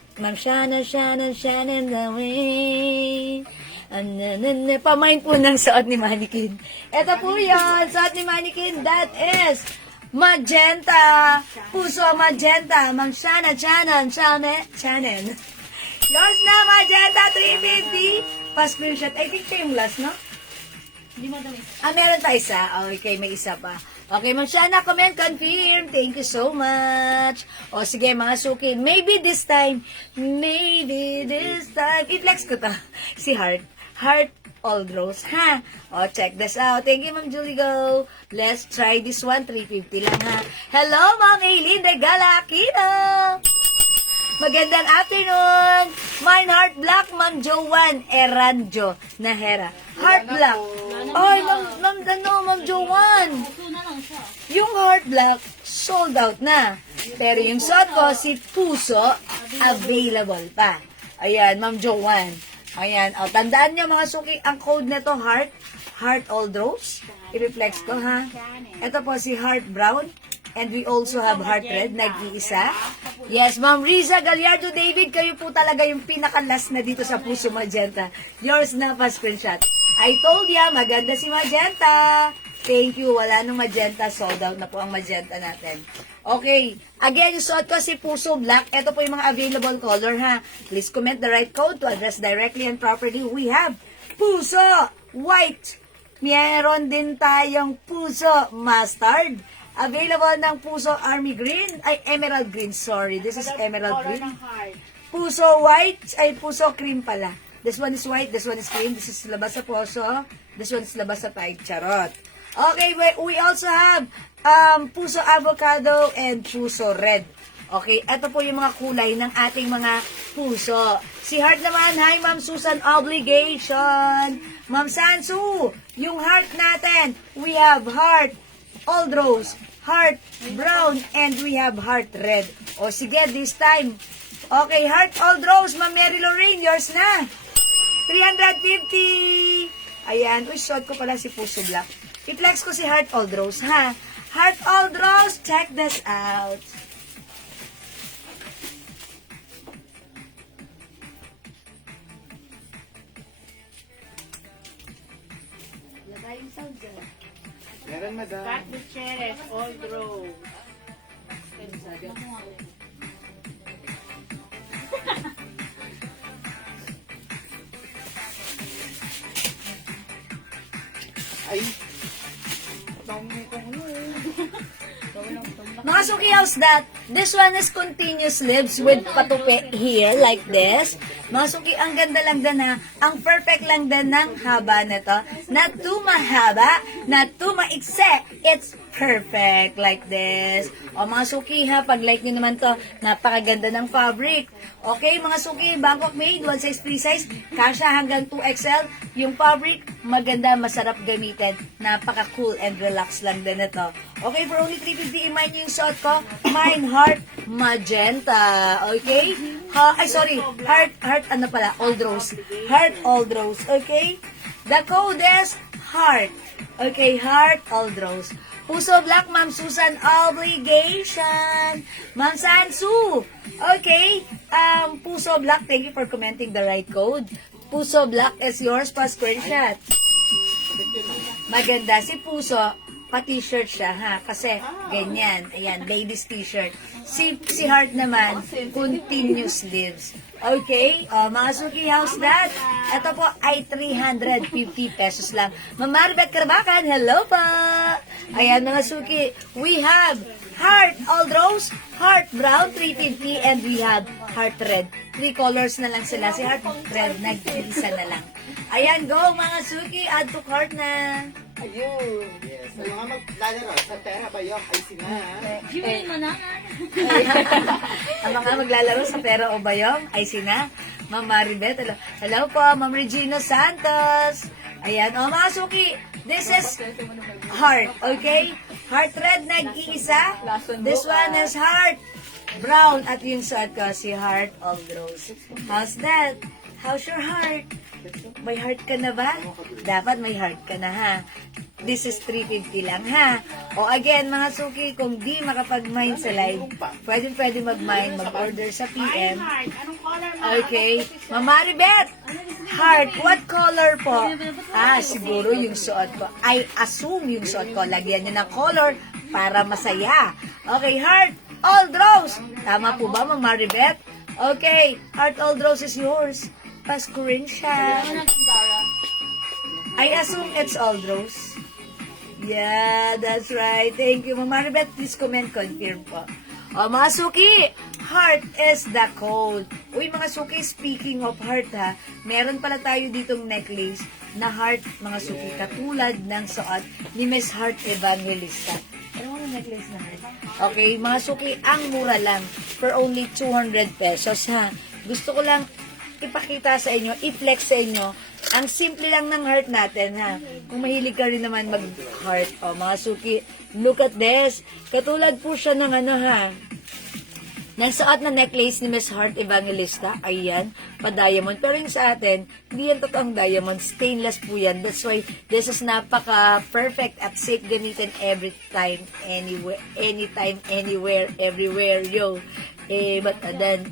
the way. Pamain po ng suot ni Mannequin. Ito po yun, suot ni Mannequin. That is magenta. Puso magenta. Ma'am Shana, Shannon. Yours na, magenta, 350. Pa-screenshot. I think same last, no? Hindi mo daw isa. Meron pa isa. Okay, may isa pa. Okay, Ma'am Shana, comment, confirm. Thank you so much. O, sige, mga suki. Maybe this time. I-flex ko to. Si Heart. Heart Aldros, ha? O, check this out. Thank you, Ma'am Julie Go. Let's try this one. 350 lang, ha? Hello, Ma'am Aileen de Galakino. Magandang afternoon. Mine Heart Black, Ma'am Joanne Eranjo Nahera. Heart Black. Ay, Ma'am Joanne. Puso na lang siya. Yung Heart Black, sold out na. Pero yung suot ko, si Puso, available pa. Ayan, Ma'am Joanne. Ayan, tandaan niyo mga suki, ang code na to, Heart Aldros. I-reflex ko, ha? Ito po si Heart Brown. And we also have Heart Red, nag-iisa. Yes, Ma'am Riza Gallardo David, kayo po talaga yung pinakalas na dito sa Puso Magenta. Yours na pa screenshot. I told ya, maganda si Magenta. Thank you, wala nung Magenta, sold out na po ang Magenta natin. Okay, again, yung suot ko si Puso Black. Ito po yung mga available color, ha. Please comment the right code to address directly and properly. We have Puso White. Meron din tayong Puso Mustard. Available ng Puso Army Green, Emerald Green, sorry. This is Emerald Green. Puso White, Puso Cream pala. This one is white, this one is cream, this is labas sa puso, this one is labas sa paig, charot. Okay, we also have Puso Avocado and Puso Red. Okay, ito po yung mga kulay ng ating mga puso. Si Heart naman, hi Ma'am Susan Obligation. Ma'am Sansu, yung Heart natin, we have Heart Aldros, Heart Brown, and we have Heart Red. O sige, this time. Okay, Heart Aldros, Ma'am Mary Lorraine, yours na. 350. Ayan, shot ko pala si Puso Black. I-flex ko si Heart Aldros, ha? Heart Aldros, check this out. Wala tayong sound dyan. Meron, madam. Cut the cherries, all row. Ay, Mga suki, how's that? This one is continuous sleeves with patupi here, like this. Mga suki, ang ganda lang din ha. Ang perfect lang din ng haba nito. Not too mahaba, not too maikse. It's perfect, like this. O mga suki ha, pag like nyo naman to, napakaganda ng fabric. Okay, mga suki, Bangkok made, one size, free size, kasha hanggang 2XL. Yung fabric, maganda, masarap gamitin. Napaka-cool and relax lang din ito. Okay, for only 350, i-mine nyo yung suot ko. Mine, heart, magenta. Okay? Heart, ano pala? Old rose. Heart, old rose. Okay? The code is heart. Okay, heart, old rose. Puso Black, Ma'am Susan Obligation. Ma'am Sansu. Okay? Puso Black, thank you for commenting the right code. Puso Black is yours pa screenshot. Maganda. Si Puso, pa-t-shirt siya, ha? Kasi, ganyan. Ayan, ladies t-shirt. Si Heart naman, continuous sleeves. Okay? O, mga suki, how's that? Ito po ay 350 pesos lang. Mamarbet Karbakan, hello pa! Ayan, mga suki, we have Heart Old Rose, Heart Brown, 350, and we have Heart Red. 3 colors na lang sila. Si Heart Red, nag-isa na lang. Ayan, go mga suki, add to cart na. ayun. Yes. Sa mga maglalaro sa pera ba yung ay sina? Jimmy Manangan. Ang mga maglalaro sa pera o bayong ay sina Ma'am Maribet. Hello po, Ma'am Regina Santos. Ayan, o mga suki, this is Heart, okay? Heart Red, nag-iisa. This one is Heart Brown. At yung suot ko, si Heart Old Rose. How's that? How's your heart? May heart ka na ba? Dapat may heart ka na, ha? This is 350 lang, ha? O again, mga suki, kung di makapag-mine sa live, pwede mag-mine, mag-order sa PM. Heart, anong color mo? Okay. Mamaribet! Heart, what color po? Siguro yung suot ko. I assume yung suot ko. Lagyan nyo ng color para masaya. Okay, Heart, Old Rose. Tama po ba, Mamaribet? Okay, Heart Old Rose is yours. Pasko rin siya. I assume it's Old Rose. Yeah, that's right. Thank you, Mama Maribeth. Please comment, confirm po. O, mga suki, heart is the code. Uy, mga suki, speaking of heart ha, meron pala tayo ditong necklace na heart, mga suki, katulad ng suot ni Miss Heart Evangelista. Ano mo necklace na heart? Okay, mga suki, ang mura lang for only 200 pesos ha. Gusto ko lang ipakita sa inyo, i-flex sa inyo, ang simple lang ng heart natin, ha. Kung mahilig ka rin naman mag-heart, o mga suki, look at this. Katulad po siya ng ano, ha, ng suot na necklace ni Miss Heart Evangelista, ayan, pa-diamond. Pero yung sa atin, hindi yan totoong diamond, stainless po yan. That's why, this is napaka-perfect at safe gamitin every time, anywhere, anytime, anywhere, everywhere, yo. Ba't adan,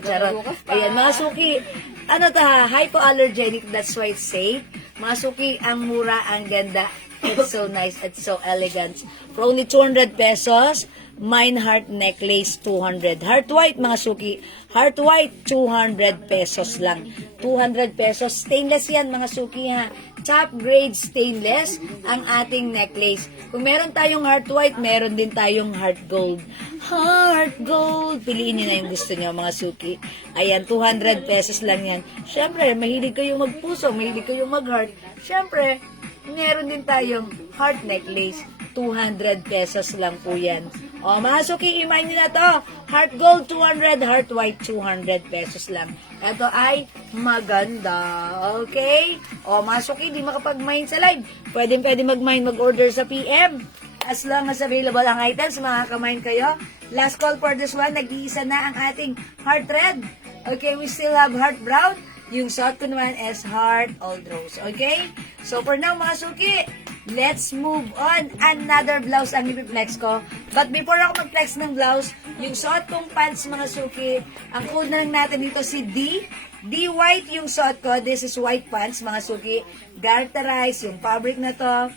charot. Ayan, mga suki, ano to ha, hypoallergenic, that's why it's safe. Mga suki, ang mura, ang ganda, it's so nice, it's so elegant. For only 200 pesos, Mine Heart Necklace, 200. Heart White, mga suki, Heart White, 200 pesos lang. 200 pesos, stainless yan, mga suki ha. Top grade stainless ang ating necklace. Kung meron tayong Heart White, meron din tayong Heart Gold. Heart Gold. Piliin nyo na yung gusto nyo, mga suki. Ayan, 200 pesos lang yan. Siyempre, mahilig kayong magpuso, mahilig kayong mag-heart. Siyempre, meron din tayong heart necklace. 200 pesos lang po yan. O, mga suki, i-mine nyo na to. Heart Gold, 200. Heart White, 200 pesos lang. Ito ay maganda. Okay? O, mga suki, di makapag-mine sa live. Pwede mag-mine, mag-order sa PM. As long as available ang items, makaka-mine kayo. Last call for this one. Nag-iisa na ang ating Heart Red. Okay, we still have Heart Brown. Yung suot ko naman is Heart Old Rose. Okay? So, for now, mga suki, let's move on. Another blouse ang ipiplex ko. But before ako mag-flex ng blouse, yung suot kong pants, mga suki, ang code na lang natin dito si D. D white yung suot ko. This is white pants, mga suki. Garterized, yung fabric na to.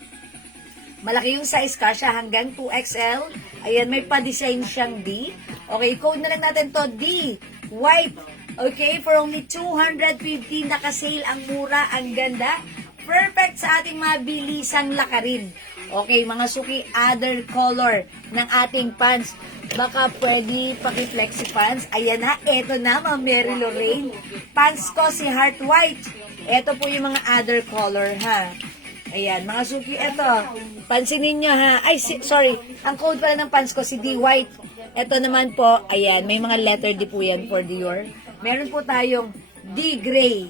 Malaki yung size kasha hanggang 2XL. Ayan, may pa-design siyang D. Okay, code na lang natin to D. White. Okay, for only 250, naka-sale ang mura, ang ganda. Perfect sa ating mga bilisang lakarin. Okay, mga suki, other color ng ating pants. Baka pwede paki-flexi pants. Ayan na, eto na, Ma'am Mary Lorraine. Pants ko si Heart White. Eto po yung mga other color, ha. Ayan, mga suki, eto. Pansinin nyo, ha. Ay, sorry. Ang code pala ng pants ko, si D White. Eto naman po, ayan, may mga letter D po yan for Dior. Meron po tayong D Gray.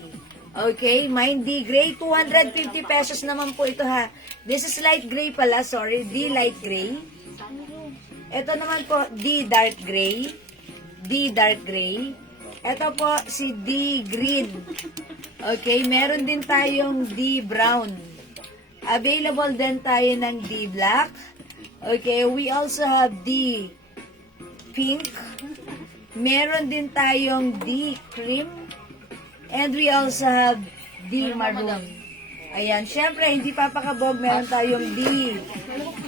Okay, mine D Gray. 250 pesos naman po ito, ha. This is light gray pala, sorry. D light gray. Ito naman po, D dark gray. D dark gray. Ito po, si D green. Okay, meron din tayong D brown. Available din tayo ng D black. Okay, we also have D pink. Meron din tayong D cream. And we also have D maroon. Ayan, syempre, hindi papakabog. Meron tayong D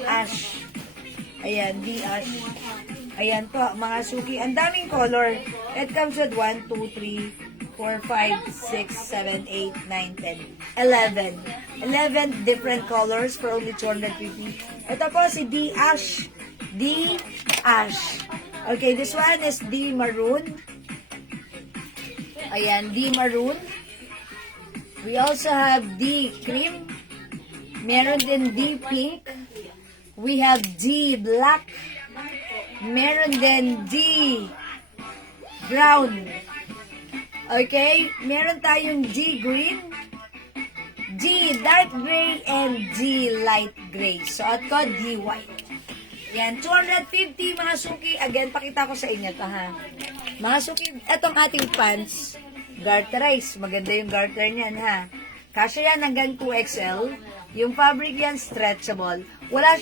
ash. Ayan, D ash. Ayan po, mga suki. Ang daming color. It comes with 1, 2, 3, 4, 5, 6, 7, 8, 9, 10, 11. 11 different colors for only 250. Ito po si D ash. D ash. Okay, this one is D maroon. Ayan, D maroon. We also have D cream. Meron din D pink. We have D black. Meron din D brown. Okay? Meron tayong D green, D dark gray, and D light gray. So, at ko, D white. Yan, 250 mga suki. Again, pakita ko sa inyo to, ha. Mga suki, etong ating pants, garterize. Maganda yung garter niyan, ha. Kasya yan hanggang 2XL. Yung fabric yan, stretchable.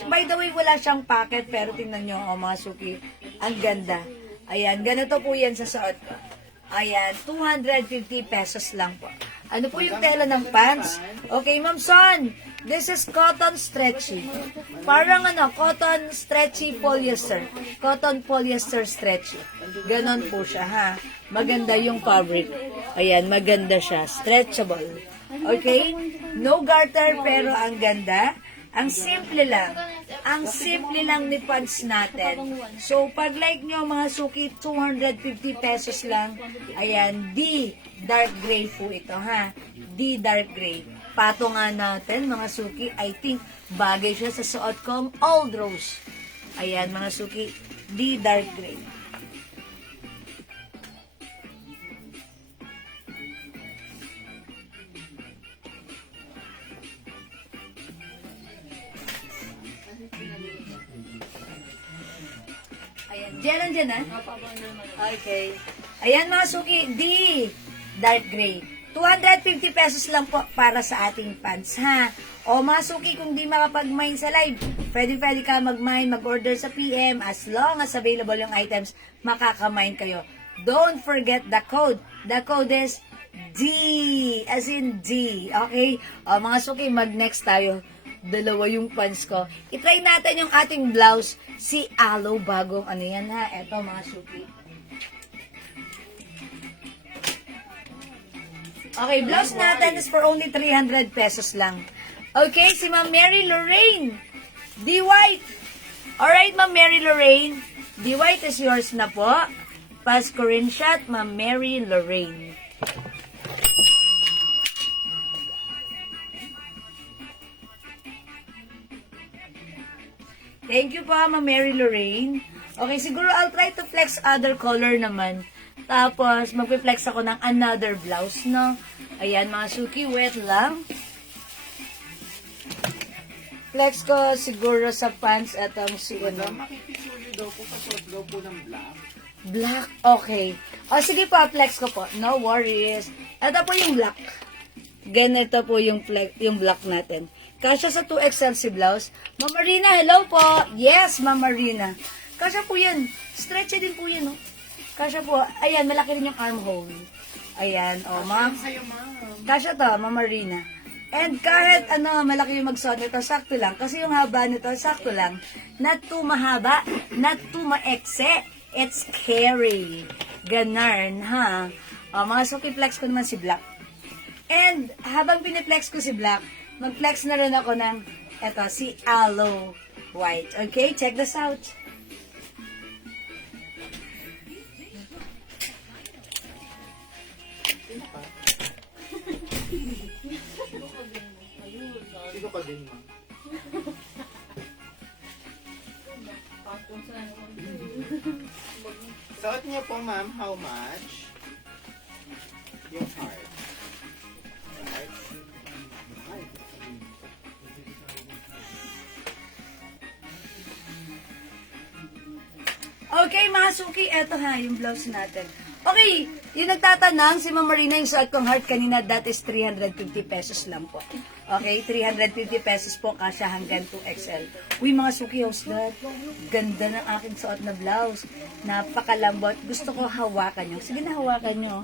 By the way, wala siyang pocket, pero tingnan nyo, mga suki, ang ganda. Ayan, ganito po yan sa suot ko. Ayan, 250 pesos lang po. Ano po yung tela ng pants? Okay, Ma'am Son, this is cotton stretchy. Parang cotton stretchy polyester. Cotton polyester stretchy. Ganon po siya, ha. Maganda yung fabric. Ayan, maganda siya. Stretchable. Okay? No garter, pero ang ganda. Ang simple lang. Ang simple lang ni pants natin. So, pag like nyo mga suki, 250 pesos lang. Ayan, D dark gray po ito, ha. D dark gray. Pato nga natin, mga suki. I think, bagay siya sa suot kong old rose. Ayan, mga suki. D dark gray. Ayan, dyan, ha? Okay. Ayan, mga suki, D, dark gray. 250 pesos lang po para sa ating pants, ha? O, mga suki, kung di makapag-mine sa live, pwede ka mag-mine, mag-order sa PM, as long as available yung items, makaka-mine kayo. Don't forget the code. The code is D, as in D. Okay? O, mga suki, mag-next tayo. Dalawa yung pants ko. I-try natin yung ating blouse, si Aloe, bagong ano yan, ha. Eto, mga suki. Okay, blouse natin is for only 300 pesos lang. Okay, si Ma'am Mary Lorraine. D White. Alright, Ma'am Mary Lorraine. D White is yours na po. Pass screenshot, Ma'am Mary Lorraine. Thank you po, Ma'am Mary Lorraine. Okay, siguro I'll try to flex other color naman. Tapos, magpe-flex ako ng another blouse, no? Ayan, mga suki, wait lang. Flex ko siguro sa pants atong si ano. Makikisuyo daw po, kasuot daw po ng black. Black, okay. O, sige po, flex ko po. No worries. Ito po yung black. Ganito po yung black natin. Kasya sa 2XL si blouse. Ma'am Marina, hello po. Yes, Ma'am Marina. Kasya po yan. Stretchy din po yan, no? Kasya po. Ayan, malaki rin yung armhole. Ayan, o, ma'am. Kasya to, Ma'am Marina. And kahit malaki yung magsuot nito, sakto lang. Kasi yung haba nito, sakto lang. Not too mahaba, not too maekse. It's scary. Ganarn, ha? Mga suki, flex ko naman si Black. And habang piniplex ko si Black, mag-flex na rin ako ng, si Aloe White. Okay, check this out. Sino ka din, ma'am? Suot niyo po, ma'am, how much? Yung heart. Heart. Okay, mga suki, eto yung blouse natin. Okay, yung nagtatanong, si Ma'am Marina, yung suot kong heart kanina, that is 350 pesos lang po. Okay, 350 pesos po, kasya hanggang 2XL. Uy, mga suki, host that, ganda ng aking suot na blouse. Napakalambot. Gusto ko hawakan nyo. Sige na, hawakan nyo.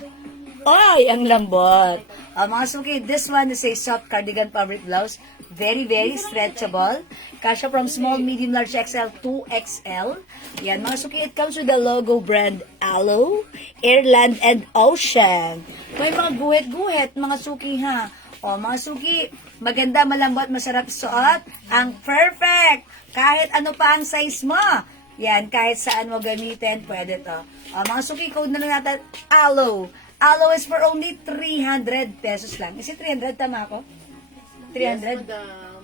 Ay, ang lambot. Mga suki, this one is a soft cardigan fabric blouse. Very, very stretchable. Kasha from small, medium, large XL to XL. Yan, mga suki, it comes with the logo brand Aloe, Airland, and Ocean. May mga guhit-guhit, mga suki, ha. Mga suki, maganda, malambot, masarap suot. Ang perfect. Kahit ano pa ang size mo. Yan, kahit saan mo gamitin, pwede to. Mga suki, code na lang natin, Aloe. Aloe is for only 300 pesos lang. Is it 300? Tama ako? 300?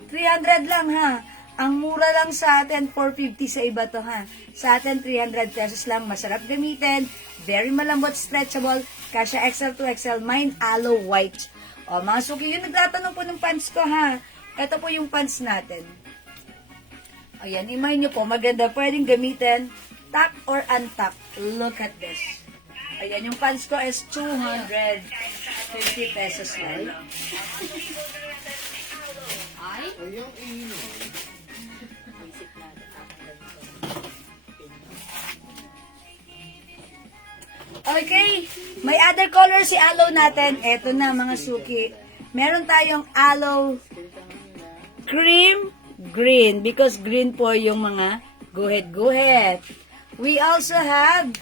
300 lang, ha. Ang mura lang sa atin, 450 sa iba to, ha. Sa atin, 300 pesos lang. Masarap gamitin. Very malambot, stretchable. Kasya XL to XL. Mine, Aloe White. Mga suki, yun nagtatanong po ng pants ko, ha. Ito po yung pants natin. Ayan, imay nyo po. Maganda. Pwedeng gamitin. Tuck or untuck. Look at this. Ayan, yung pants ko is 250 pesos lang. Ay? Ay, yung ino. Okay, may other color si Aloe natin. Eto na, mga suki. Meron tayong Aloe cream green because green po yung mga guhit-guhit. We also have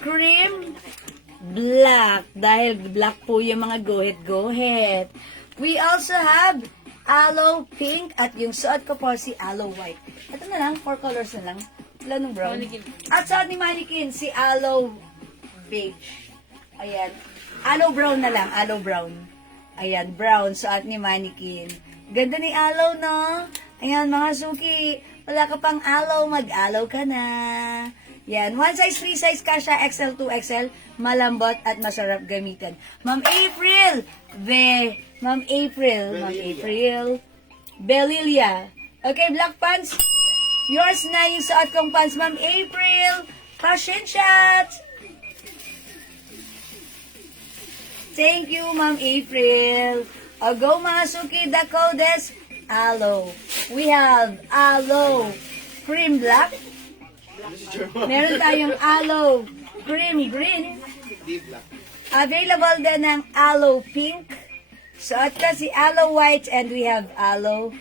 cream black dahil black po yung mga guhit-guhit. We also have Aloe pink at yung suot ko po si Aloe white. Ito na lang, 4 colors na lang. Wala nung brown. At suot ni Mannequin si Aloe beige. Ayan. Aloe brown na lang, aloe brown. Ayan, brown suot ni Mannequin. Ganda ni Aloe, no? Ayan, mga suki, wala ka pang aloe, mag-aloe ka na. Yan, one size, free size, kasha, XL to XL, malambot at masarap gamitin. Ma'am April, Ma'am April, Belilia. Okay, black pants, yours na yung suot kong pants, Ma'am April. Fashion shot! Thank you, Ma'am April. Go, mga suki, the code is Aloe. We have Aloe cream black. Meron tayong Aloe cream green. Available din ng Aloe pink. Suot ka si Aloe white and we have Aloe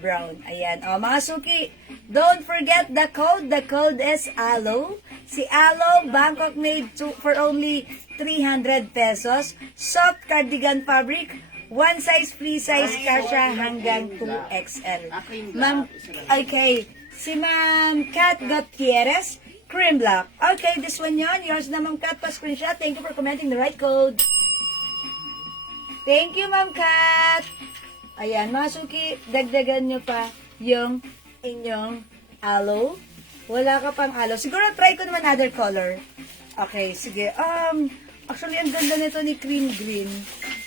brown. Ayan. Mga suki, don't forget the code. The code is Aloe. Si Aloe, Bangkok made for only 300 pesos. Soft cardigan fabric. One size, free size, kasha hanggang 2XL. Ma'am, okay. Si Ma'am Kat Gutierrez, cream black. Okay, this one yon. Yours na, Ma'am Kat, pa-screenshot. Thank you for commenting the right code. Thank you, Ma'am Kat. Ayan, mga suki, dagdagan nyo pa yung inyong aloe. Wala ka pang aloe. Siguro try ko naman other color. Okay, sige. Actually, ang ganda nito ni cream green.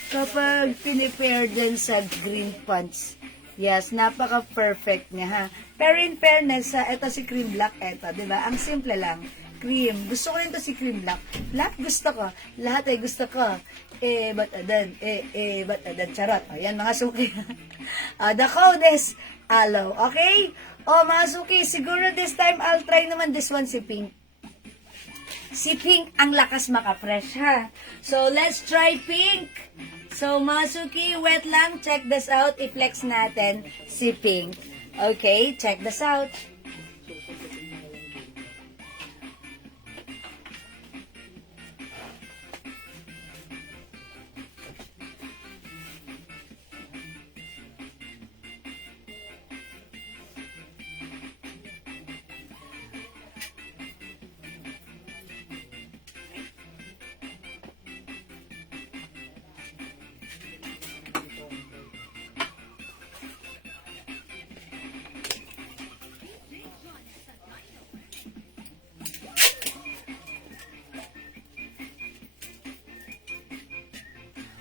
Kapag pinipair din sa green pants. Yes, napaka-perfect niya, ha. Pero in fairness, ito si cream black, ito, di ba? Ang simple lang. Cream. Gusto ko rin to si cream black. Black gusto ko. Lahat ay gusto ko. Ba't adan? Ba't adan? Charot. Ayan, mga suki. The code is Aloe. Okay? Mga suki, siguro this time I'll try naman this one, si pink. Si pink, ang lakas maka-fresh, ha? So, let's try pink. So, mga suki, wet lang. Check this out. I-flex natin si Pink. Okay, check this out.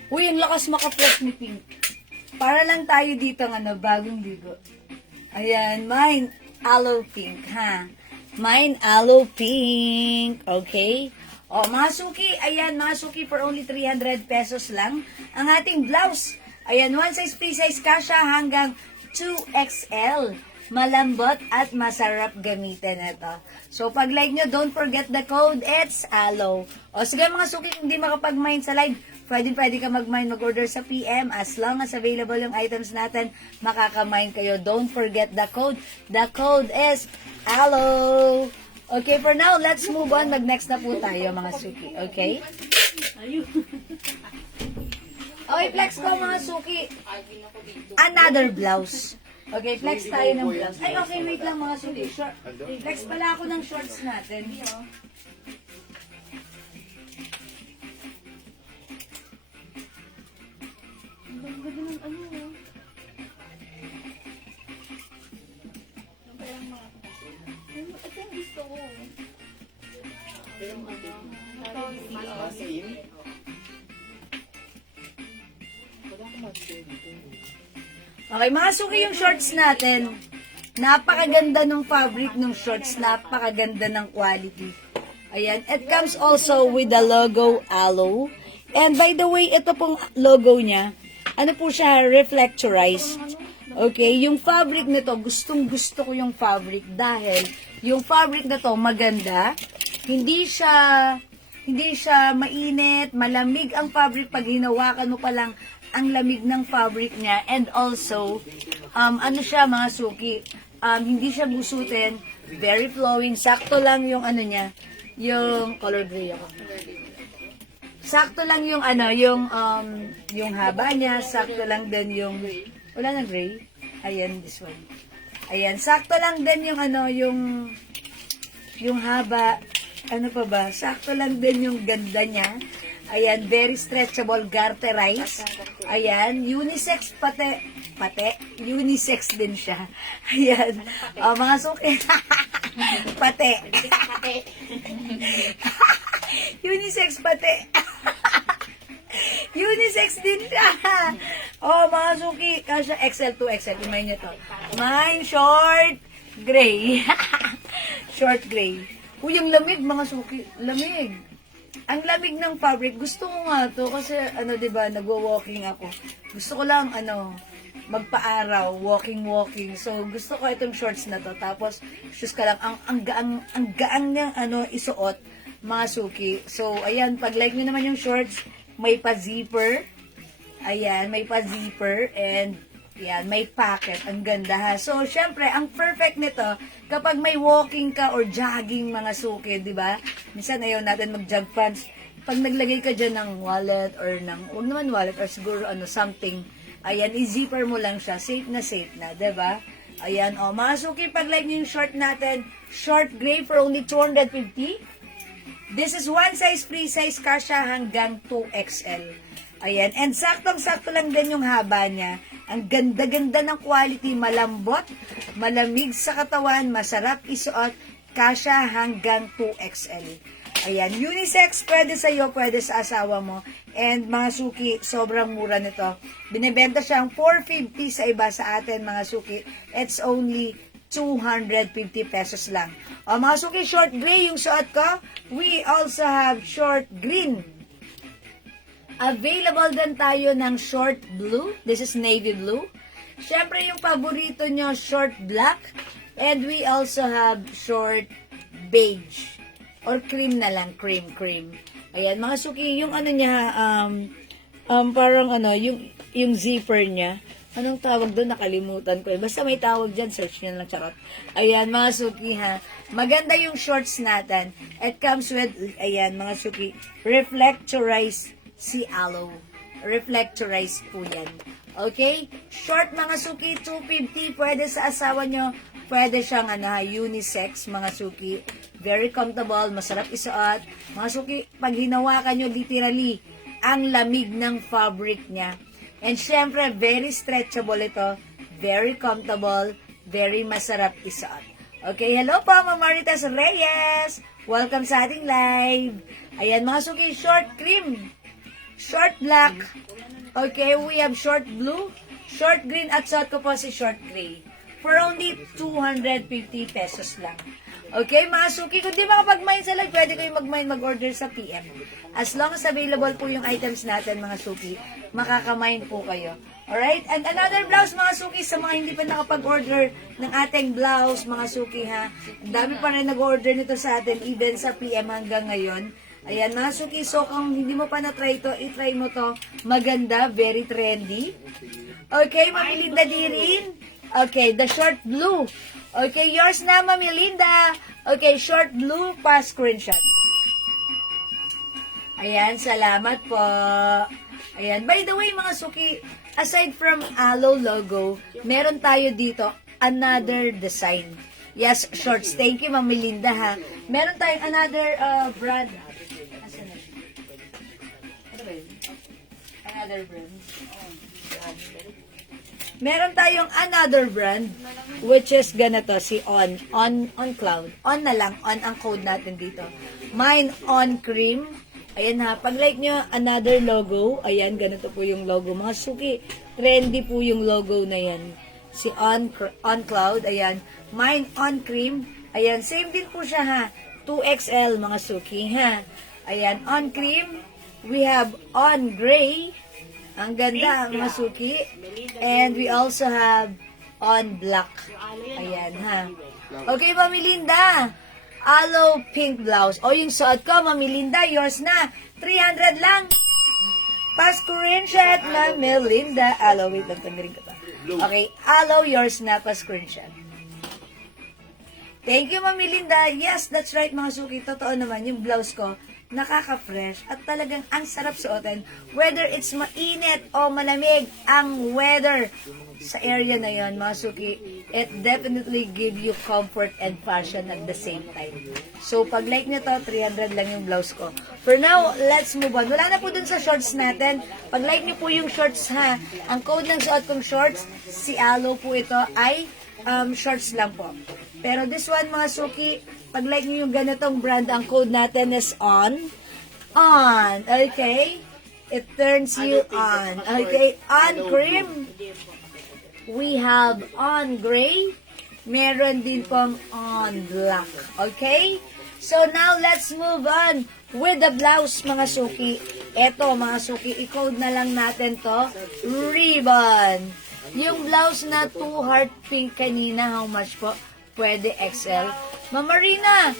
Uy, ang lakas maka-flex ni Pink. Para lang tayo dito ng bagong ligo. Ayan, mine aloe pink, ha? Mine aloe pink. Okay? O, mga suki, ayan, mga suki, for only 300 pesos lang. Ang ating blouse. Ayan, one size, free size kasha hanggang 2XL. Malambot at masarap gamitin ito. So, pag like nyo, don't forget the code, it's aloe. O, sige mga suki, kung di makapag-mine sa live, pwede ka mag-mine, mag-order sa PM. As long as available yung items natin, makaka-mine kayo. Don't forget the code. The code is aloe. Okay, for now, let's move on. Mag-next na po tayo, mga suki. Okay? Okay, flex ko, mga suki. Another blouse. Okay, flex tayo ng blouse. Ay, okay, wait lang, mga suki. Flex pala ako ng shorts natin. Okay, mga suki yung shorts natin. Napakaganda ng fabric ng shorts. Napakaganda ng quality. Ayan. It comes also with the logo aloe. And by the way, ito pong logo niya, ano po siya, reflectorized. Okay, yung fabric nito, gustong gusto ko yung fabric dahil yung fabric na to maganda. Hindi siya mainit, malamig ang fabric pag hinawakan mo pa lang ang lamig ng fabric niya. And also, ano siya mga suki, hindi siya busutin, very flowing, sakto lang yung ano niya, yung color gray ako. Sakto lang yung ano, yung haba niya, sakto lang din yung, wala na gray, ayan, this one. Ayan, sakto lang din yung ano, yung haba, ano pa ba, sakto lang din yung ganda niya. Ayan, very stretchable, garterized. Ayan, unisex pati, unisex din siya. Ayan, mga suki. Pati. Unisex pati. Unisex din siya. Mga suki, kasya XL to XL. Imay nyo to. Mine, short, gray. Short gray. Uy, ang lamig, mga suki. Lamig. Ang lamig ng fabric, gusto ko nga to kasi ano 'di ba, nagwo-walking ako. Gusto ko lang magpa-araw, walking. So gusto ko itong shorts na to. Tapos shoes ka lang ang gaan niyang isuot, mga suki. So ayan, pag like niyo naman yung shorts, may pa-zipper. Ayan, may pa-zipper and yan, may pocket. Ang ganda ha. So, syempre, ang perfect nito, kapag may walking ka or jogging mga suki, di ba? Minsan ayaw natin mag-jog pants. Pag naglagay ka dyan ng wallet or huwag naman wallet or siguro something, ayan, i-zipper mo lang siya. Safe na, di ba? Ayan, mga suki, pag like nyo yung short natin, short gray for only 250. This is one size, free size, kasha hanggang 2XL. Ayan, and saktong-sakto lang din yung haba niya. Ang ganda-ganda ng quality, malambot, malamig sa katawan, masarap isuot, kasya hanggang 2XL. Ayan, unisex, pwede sa'yo, pwede sa asawa mo. And mga suki, sobrang mura nito. Binibenta siyang 450 sa iba, sa atin mga suki. It's only 250 pesos lang. Mga suki, short gray yung suot ko. We also have short green. Available din tayo ng short blue. This is navy blue. Siyempre, yung paborito nyo, short black. And we also have short beige. Or cream na lang. Cream. Ayan, mga suki, yung ano niya, parang ano, yung zipper niya. Anong tawag doon? Nakalimutan ko. Basta may tawag dyan, search nyo lang, charot. Ayan, mga suki ha. Maganda yung shorts natin. It comes with, ayan, mga suki, reflectorized si aloe. Reflectorized po yan. Okay? Short, mga suki, 250. Pwede sa asawa nyo. Pwede siyang, unisex, mga suki. Very comfortable, masarap isuot. Mga suki, pag hinawakan nyo, literally, ang lamig ng fabric niya. And syempre, very stretchable ito. Very comfortable. Very masarap isuot. Okay, hello po, Ma'am Maritas Reyes. Welcome sa ating live. Ayan, mga suki, short cream. Short black. Okay, we have short blue. Short green at suot ko po si short gray. For only 250 pesos lang. Okay, mga suki, kung di makapag-mine sa live, pwede kayo mag-mine, mag-order sa PM. As long as available po yung items natin, mga suki, makaka-mine po kayo. Alright? And another blouse, mga suki, sa mga hindi pa nakapag-order ng ating blouse, mga suki, ha? Ang dami pa rin nag-order nito sa atin, even sa PM hanggang ngayon. Ayan, mga suki, so kung hindi mo pa na-try ito, i-try mo to. Maganda, very trendy. Okay, Mami Linda Dirin. Okay, the short blue. Okay, yours na, Mami Linda. Okay, short blue, pa-screenshot. Ayan, salamat po. Ayan, by the way, mga suki, aside from aloe logo, meron tayo dito another design. Yes, shorts. Thank you, Mami Linda, ha. Meron tayong another brand. Asan na siya? Ano ba yun? Another brand. Meron tayong another brand, which is ganito, si On Cloud. On na lang, On ang code natin dito. Mine On Cream. Ayan ha, pag like nyo, another logo. Ayan, ganito po yung logo. Mga suki, trendy po yung logo na yan. Si On Cloud, ayan. Mine On Cream. Ayan, same din po siya ha. 2XL, mga suki ha. Ayan, On Cream. We have On Gray. Ang ganda, mga suki. And we also have On Black. Ayan, ha. Okay, Mami Linda. Aloe pink blouse. O, yung suot ko, Mami Linda, yours na. 300 lang. Pa-screenshot, Mami Linda. Aloe, wait lang, tanggalin ko to. Okay, aloe, yours na, pa-screenshot. Thank you, Mami Linda. Yes, that's right, mga suki. Totoo naman, yung blouse ko, nakaka-fresh at talagang ang sarap suotin. Whether it's mainit o malamig ang weather sa area na yon, mga suki, it definitely give you comfort and fashion at the same time. So, pag like nyo to, 300 lang yung blouse ko. For now, let's move on. Wala na po dun sa shorts natin. Pag like nyo po yung shorts, ha, ang code ng suot kong shorts, si Aloe po ito, ay shorts lang po. Pero this one, mga suki, pag like nyo yung ganitong brand, ang code natin is on. Okay? It turns you on. Okay? On cream. We have on gray. Meron din pong on black. Okay? So now, let's move on with the blouse, mga suki. Eto, mga suki, i-code na lang natin to. Ribbon. Yung blouse na 2 heart pink kanina, how much po? Pwede XL. Mama Rina,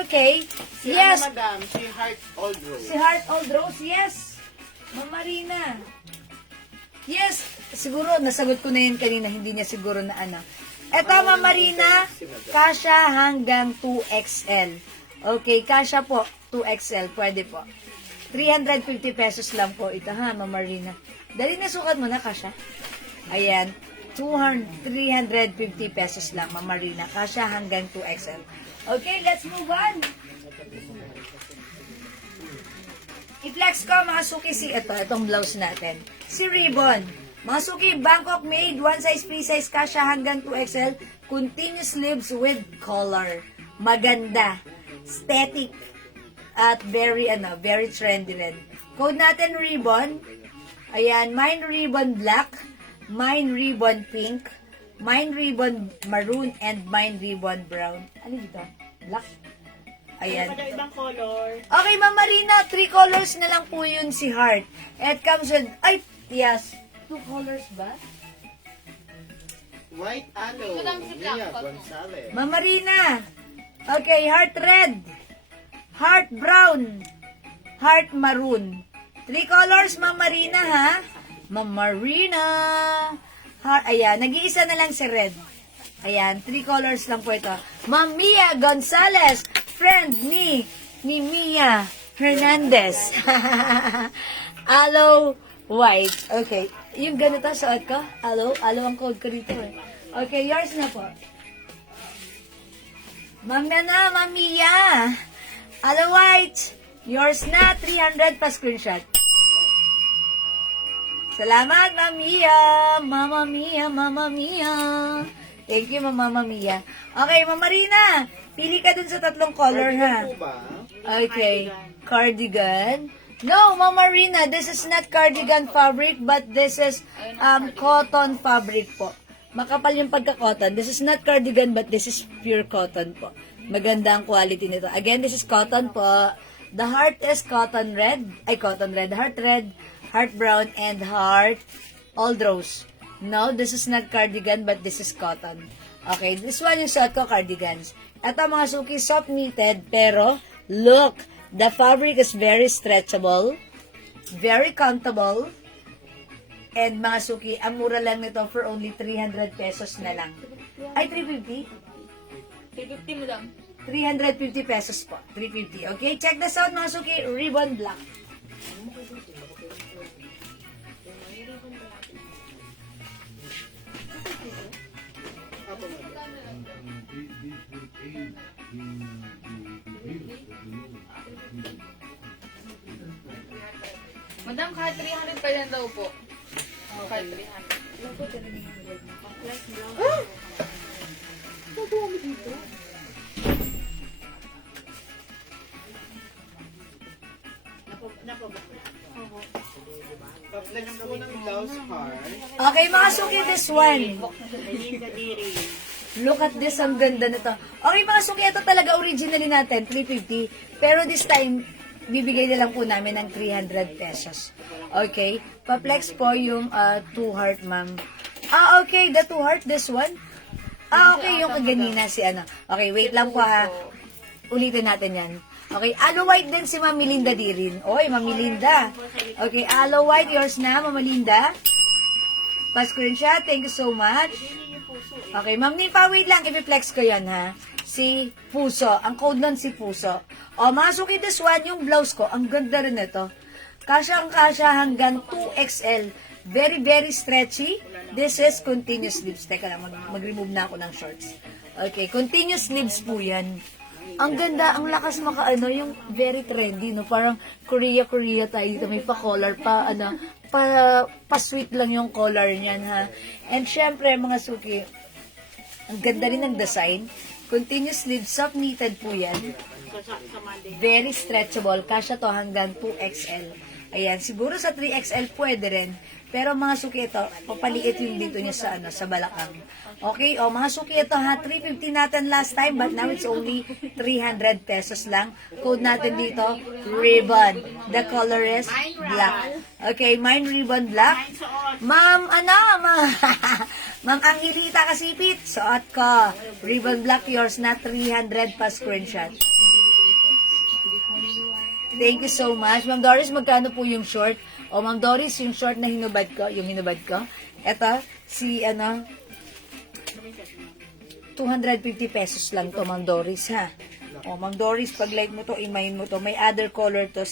okay. Yes. Madam, si Heart Old Rose. Si Heart Old Rose, yes. Mama Rina. Yes. Siguro, nasagot ko na yun kanina. Hindi niya siguro na ano. Eto, Mama Rina, kasha hanggang 2XL. Okay, kasha po, 2XL. Pwede po. 350 pesos lang po ito, ha, Mama Rina. Dali na sukat mo na, kasha. Ayan. 350 pesos lang, Mama Rina. Kasya hanggang 2XL. Okay, let's move on. I-flex ko, mga suki, itong blouse natin. Si Ribbon. Mga suki, Bangkok made, 1 size, free size, kasya hanggang 2XL. Continuous sleeves with collar. Maganda. Aesthetic. At very trendy rin. Code natin, Ribbon. Ayan, mine Ribbon Black. Mine ribbon pink, mine ribbon maroon, and mine ribbon brown. Ano dito? Black? Ayan. Ano ibang color? Okay, Ma'am Marina, 3 colors na lang po yun si Heart. It comes with, yes, 2 colors ba? White Aloe. Mia Gonzalez. Ma'am Marina. Okay, Heart red, Heart brown, Heart maroon. 3 colors, Ma'am Marina, ha? Ma'am Marina. Ayan, nag-iisa na lang si red. Ayan, 3 colors lang po ito. Ma'am Mia Gonzalez, friend ni Mia Hernandez. Aloe white. Okay. Yung ganito, suot ko? Aloe ang code ko dito eh. Okay, yours na po. Ma'am Mia. Aloe white. Yours na, 300 pa screenshot. Salamat, Ma'am Mia. Mama Mia. Thank you, Mama Mia. Okay, Ma'am Marina. Pili ka dun sa 3 color, ha? Ito ba? Okay. Cardigan. No, Ma'am Marina, this is not cardigan fabric, but this is cotton fabric po. Makapal yung pagka-cotton. This is not cardigan, but this is pure cotton po. Maganda ang quality nito. Again, this is cotton po. The heart is cotton red. Heart red, heart brown, and heart old rose. No, this is not cardigan, but this is cotton. Okay, this one yung suot ko, cardigans. Ito mga suki, soft knitted, pero look, the fabric is very stretchable, very comfortable, and mga suki, ang mura lang nito for only 300 pesos na lang. Ay, 350? 350 mo lang. 350 pesos po. 350. Okay, check this out mga suki, ribbon black. Madam, kahit 300 pa yan daw po. Kahit 300. Pag-flex po ng blouse part. Okay, mga suki, this one. Melinda Diri. Look at this, ang ganda nito. Okay, mga suki, ito talaga originally natin, 350. Pero this time, bibigay na lang po namin ng 300 pesos. Okay? Pa-flex po yung 2 heart, ma'am. Okay, the 2 heart, this one. Okay, yung kaganina si ano. Okay, wait lang po ha. Ulitin natin yan. Okay, aloe white din si Ma'am Melinda Dirin. Oy, Ma'am Melinda. Okay, aloe white, yours na, Ma'am Melinda. Pa-screenshot, thank you so much. Okay, Ma'am Nipa, wait lang, i-flex ko yan ha. Si Puso, ang code nun si Puso. O, mga suki, this one, yung blouse ko, ang ganda rin ito. Kasyang-kasya hanggang 2XL. Very, very stretchy. This is continuous sleeves. Teka lang, mag-remove na ako ng shorts. Okay, continuous sleeves po yan. Ang ganda, ang lakas makaano, yung very trendy, no? Parang Korea tayo dito. May pa-collar, pa-sweet lang yung collar niyan, ha? And syempre, mga suki, ang ganda rin ng design. Continuous sleeves, soft knitted po yan. Very stretchable. Kasya to hanggang 2XL. Ayan, siguro sa 3XL pwede rin. Pero mga suki ito, papaliit yung dito niya sa ano, sa balakang. Okay, o mga suki ito ha, 350 natin last time, but now it's only 300 pesos lang. Code natin dito, ribbon. The color is black. Okay, mine ribbon black. Ma'am, Ma'am Angelita Kasipit, suot ko. Ribbon black, yours na 300 pa screenshot. Thank you so much. Ma'am Doris, magkano po yung short? O, Ma'am Doris, yung short na hinubad ko, eto, si, 250 pesos lang to, Ma'am Doris, ha? O, Ma'am Doris, pag like mo to, imahin mo to, may other color to,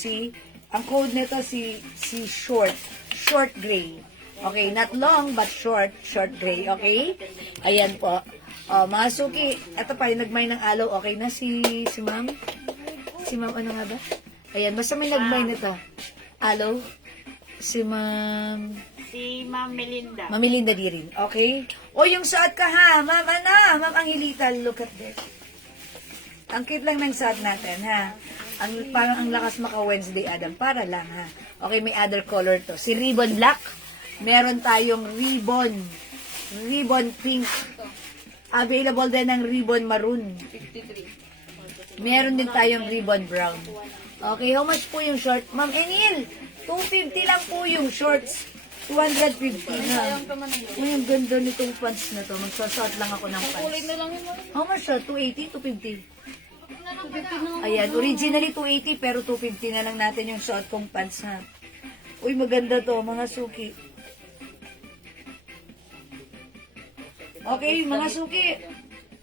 ang code nito, si short gray. Okay, not long, but short gray, okay? Ayan po. O, mga suki, eto pa, yung nagmay ng aloe, okay na si Ma'am? Si Ma'am, ano nga ba? Ayan, basta may nagmay nito. Aloe. Si Ma'am Melinda. Ma'am Melinda Dirin. Okay? O, yung suot ka ha. Ma'am Angelita, look at this. Ang cute lang ng suot natin, ha? Parang ang lakas maka Wednesday, Adam. Para lang, ha? Okay, may other color to. Si ribbon black. Meron tayong ribbon pink. Available din ng ribbon maroon. 53. Meron din tayong ribbon brown. Okay, how much po yung short? Ma'am Enil, 250 lang po yung shorts. 250 na. Uy, ang ganda nitong pants na to. Magsasot lang ako ng Kulay pants. na lang yun. How much siya? 280? 250? 250 na lang. Ayan, originally 280 pero 250 na lang natin yung suot kong pants ha. Uy, maganda to, mga suki. Okay, mga suki.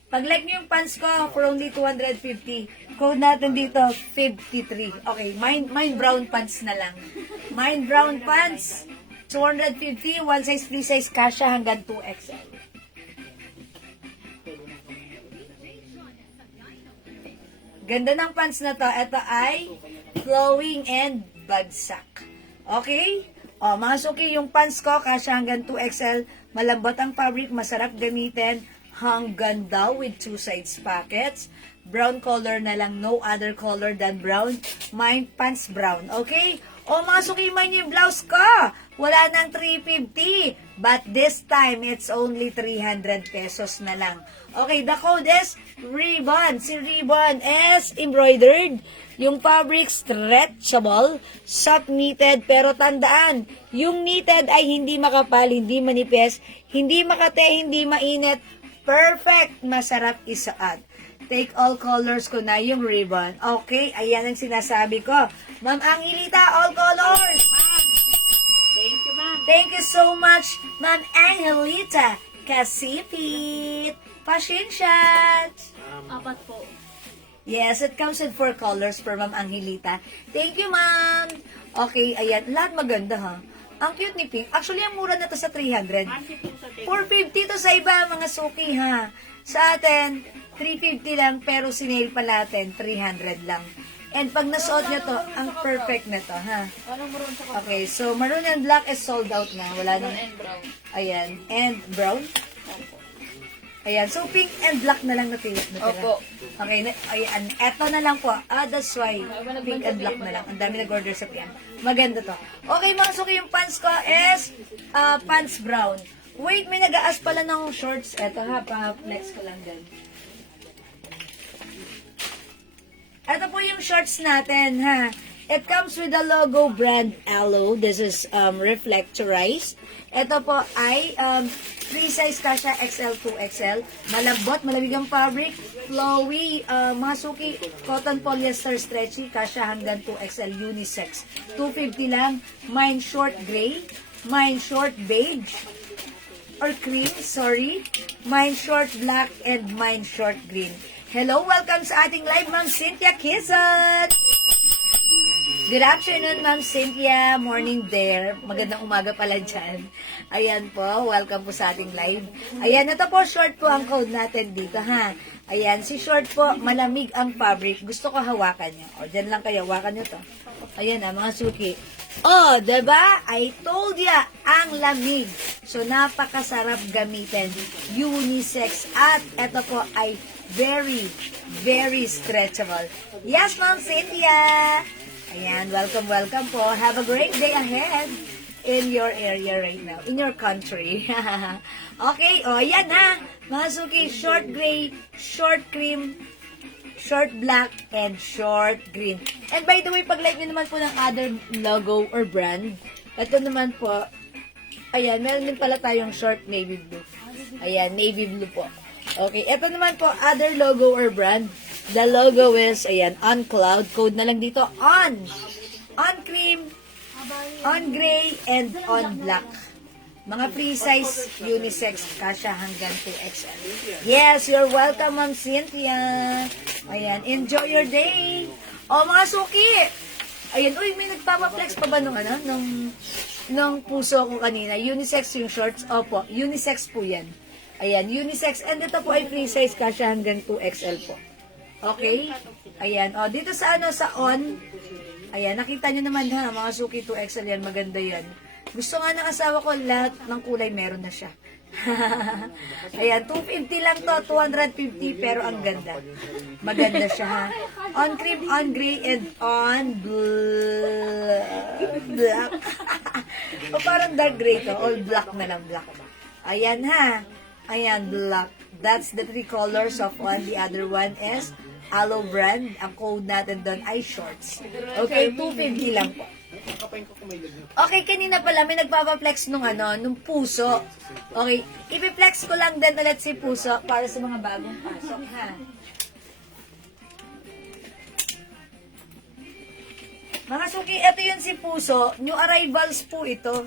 Pag-like nyo yung pants ko for only 250. Code natin dito, 53. Okay, mine brown pants na lang. Mine brown pants, 250. One size, free size, kasha hanggang 2XL. Ganda ng pants na to. Ito ay flowing and bagsak. Okay? O, mga suki, yung pants ko, kasya hanggang 2XL. Malambot ang fabric, masarap gamitin. Hanggang daw with two sides pockets. Brown color na lang, no other color than brown. Mine pants brown, okay? O, mga suki, mine yung blouse ko. Wala nang 350. But this time, it's only 300 pesos na lang. Okay, the code is ribbon. Si ribbon is embroidered. Yung fabric stretchable, soft knitted, pero tandaan, yung knitted ay hindi makapal, hindi manipis, hindi makate, hindi mainit. Perfect, masarap isuot. Take all colors ko na yung ribbon. Okay, ayan ang sinasabi ko. Ma'am Angelita, all colors. Thank you, ma'am. Thank you so much, Ma'am Angelita. Kasipit. Pasensya. Apat po. Yes, it comes with 4 colors for Ma'am Angelita. Thank you, ma'am. Okay, ayan. Lahat maganda, ha? Ang cute ni Pink. Actually, ang mura na to sa 300. 450 to sa iba, mga suki, ha? Sa atin, 350 lang, pero sinail pa natin, 300 lang. And pag nasuot niya to, ang perfect na to, ha? Anong maroon sa Okay, so maroon and black is sold out na. Wala brown nang... and brown? Ayan. And brown? Opo. Ayan. So, pink and black na lang natira. Opo. Okay. Ayan. Eto na lang po. That's why. Pink and black na lang. Ang dami nag-order sa PM. Maganda to. Okay, mga suki, yung pants ko is pants brown. Wait, may nag-aas pala ng shorts. Eto ha, pa-flex ko lang din. Ito po yung shorts natin, ha. It comes with the logo brand Aloe. This is reflectorized. Ito po ay free size kasha XL to XL. Malambot, malamig ang fabric. Flowy, mga suki, cotton polyester stretchy. Kasha hanggang 2XL unisex. 250 lang. Mine short gray. Mine short beige. Or cream, sorry. Mine short black and mine short green. Hello, welcome sa ating live, Ma'am Cynthia Kizat. Good afternoon, Ma'am Cynthia. Morning there. Magandang umaga pala dyan. Ayan po, welcome po sa ating live. Ayan, ito po, short po ang code natin dito, ha. Ayan, si short po, malamig ang fabric. Gusto ko hawakan nyo. O, dyan lang kayo, hawakan nyo to. Ayan mga suki. Oh, diba? I told ya, ang lamig. So, napakasarap gamitin. Unisex. At ito po ay very, very stretchable. Yes, Ma'am Cynthia. Ayan, welcome, welcome po. Have a great day ahead in your area right now, in your country. Okay, o, ayan ha. Mga suki, short gray, short cream, short black, and short green. And by the way, pag-like nyo naman po ng other logo or brand, ito naman po, ayan, meron din pala tayong short navy blue. Ayan, navy blue po. Okay, ito naman po, other logo or brand. The logo is, ayan, on cloud. Code na lang dito, on cream, on gray, and on black. Mga free size, unisex, kasha hanggang 2XL. Yes, you're welcome, Ma'am Cynthia. Ayan, enjoy your day. O, mga suki. Ayan, uy, may nagpapaflex pa ba nung ano, nung puso ko kanina? Unisex yung shorts. Opo, unisex po yan. Ayan, unisex. And ito po ay free size, kasha hanggang 2XL po. Okay? Ayan, o, dito sa ano, sa on. Ayan, nakita nyo naman ha, mga suki 2XL yan, maganda yan. Gusto nga ng asawa ko, lahat ng kulay meron na siya. Ayan, 250 lang to, 250, pero ang ganda. Maganda siya ha. On cream, on gray, and on black. O parang dark gray to, all black na lang, black. Ayan ha. Ayan, black. That's the 3 colors of one. The other one is Aloe brand. Ang code natin doon ay shorts. Okay, 250 lang po. Okay, kanina pala may nagpapaflex nung puso. Okay, ipiflex ko lang din ulit si puso para sa mga bagong pasok, ha. Mga suki, ito yun si Puso. New arrivals po ito.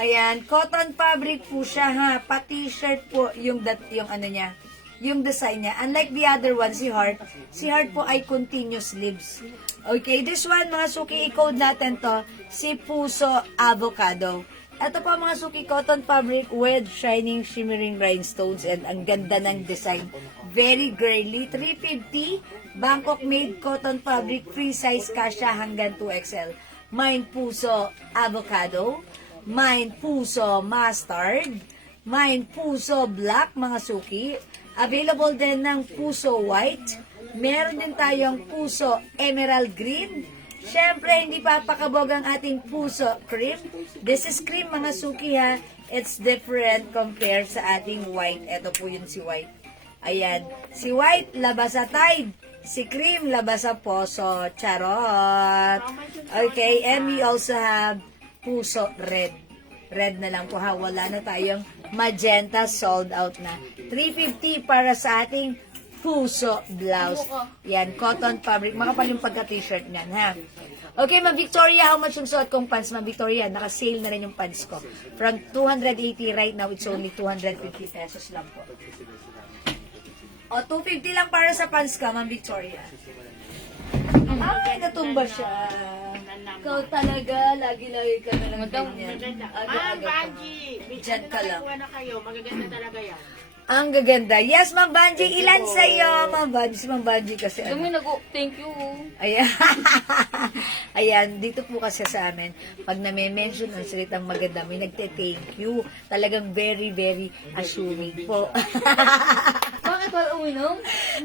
Ayan, cotton fabric po siya ha. Pa-t-shirt po yung ano niya, yung design niya. Unlike the other one, si Heart po ay continuous sleeves. Okay, this one mga suki, i-code natin to, si Puso Avocado. Ito po mga suki, cotton fabric with shining shimmering rhinestones and ang ganda ng design. Very girly. 350, Bangkok made cotton fabric, free size kasha hanggang 2XL. Mine Puso Avocado. Mine Puso Mustard. Mine Puso Black mga suki. Available din ng Puso White. Meron din tayong Puso Emerald Green. Siyempre, hindi papakabog ang ating Puso Cream. This is cream mga suki ha. It's different compared sa ating white. Ito po yun si white. Ayan. Si white, labas sa Tide. Si cream, labas sa Poso. Charot. Okay, and we also have Puso Red. Red na lang po ha. Wala na tayong magenta, sold out na. 350 para sa ating Puso blouse. Yan, cotton fabric. Makapal yung pagka-t-shirt niyan, ha? Okay, Ma'am Victoria, how much yung suot kong pants, Ma'am Victoria? Naka-sale na rin yung pants ko. From 280 right now, it's only 250 pesos lang po. O, 250 lang para sa pants ka, Ma'am Victoria. Ay, natumba siya. Ikaw talaga, lagi-lagi ka na lang ganyan. Aga-aga pa. Diyan ka lang. na kayo, magaganda talaga yan. Ang gaganda. Yes, Ma'am Banji, ilan sa'yo? Ma'am Banji, si Ma'am Banji kasi. Dumi thank you. Ayan. Ayan, dito po kasi sa amin, pag name-mention ang salitang maganda, may nagte-thank you. Talagang very, very assuming po. Bakit wala uminom?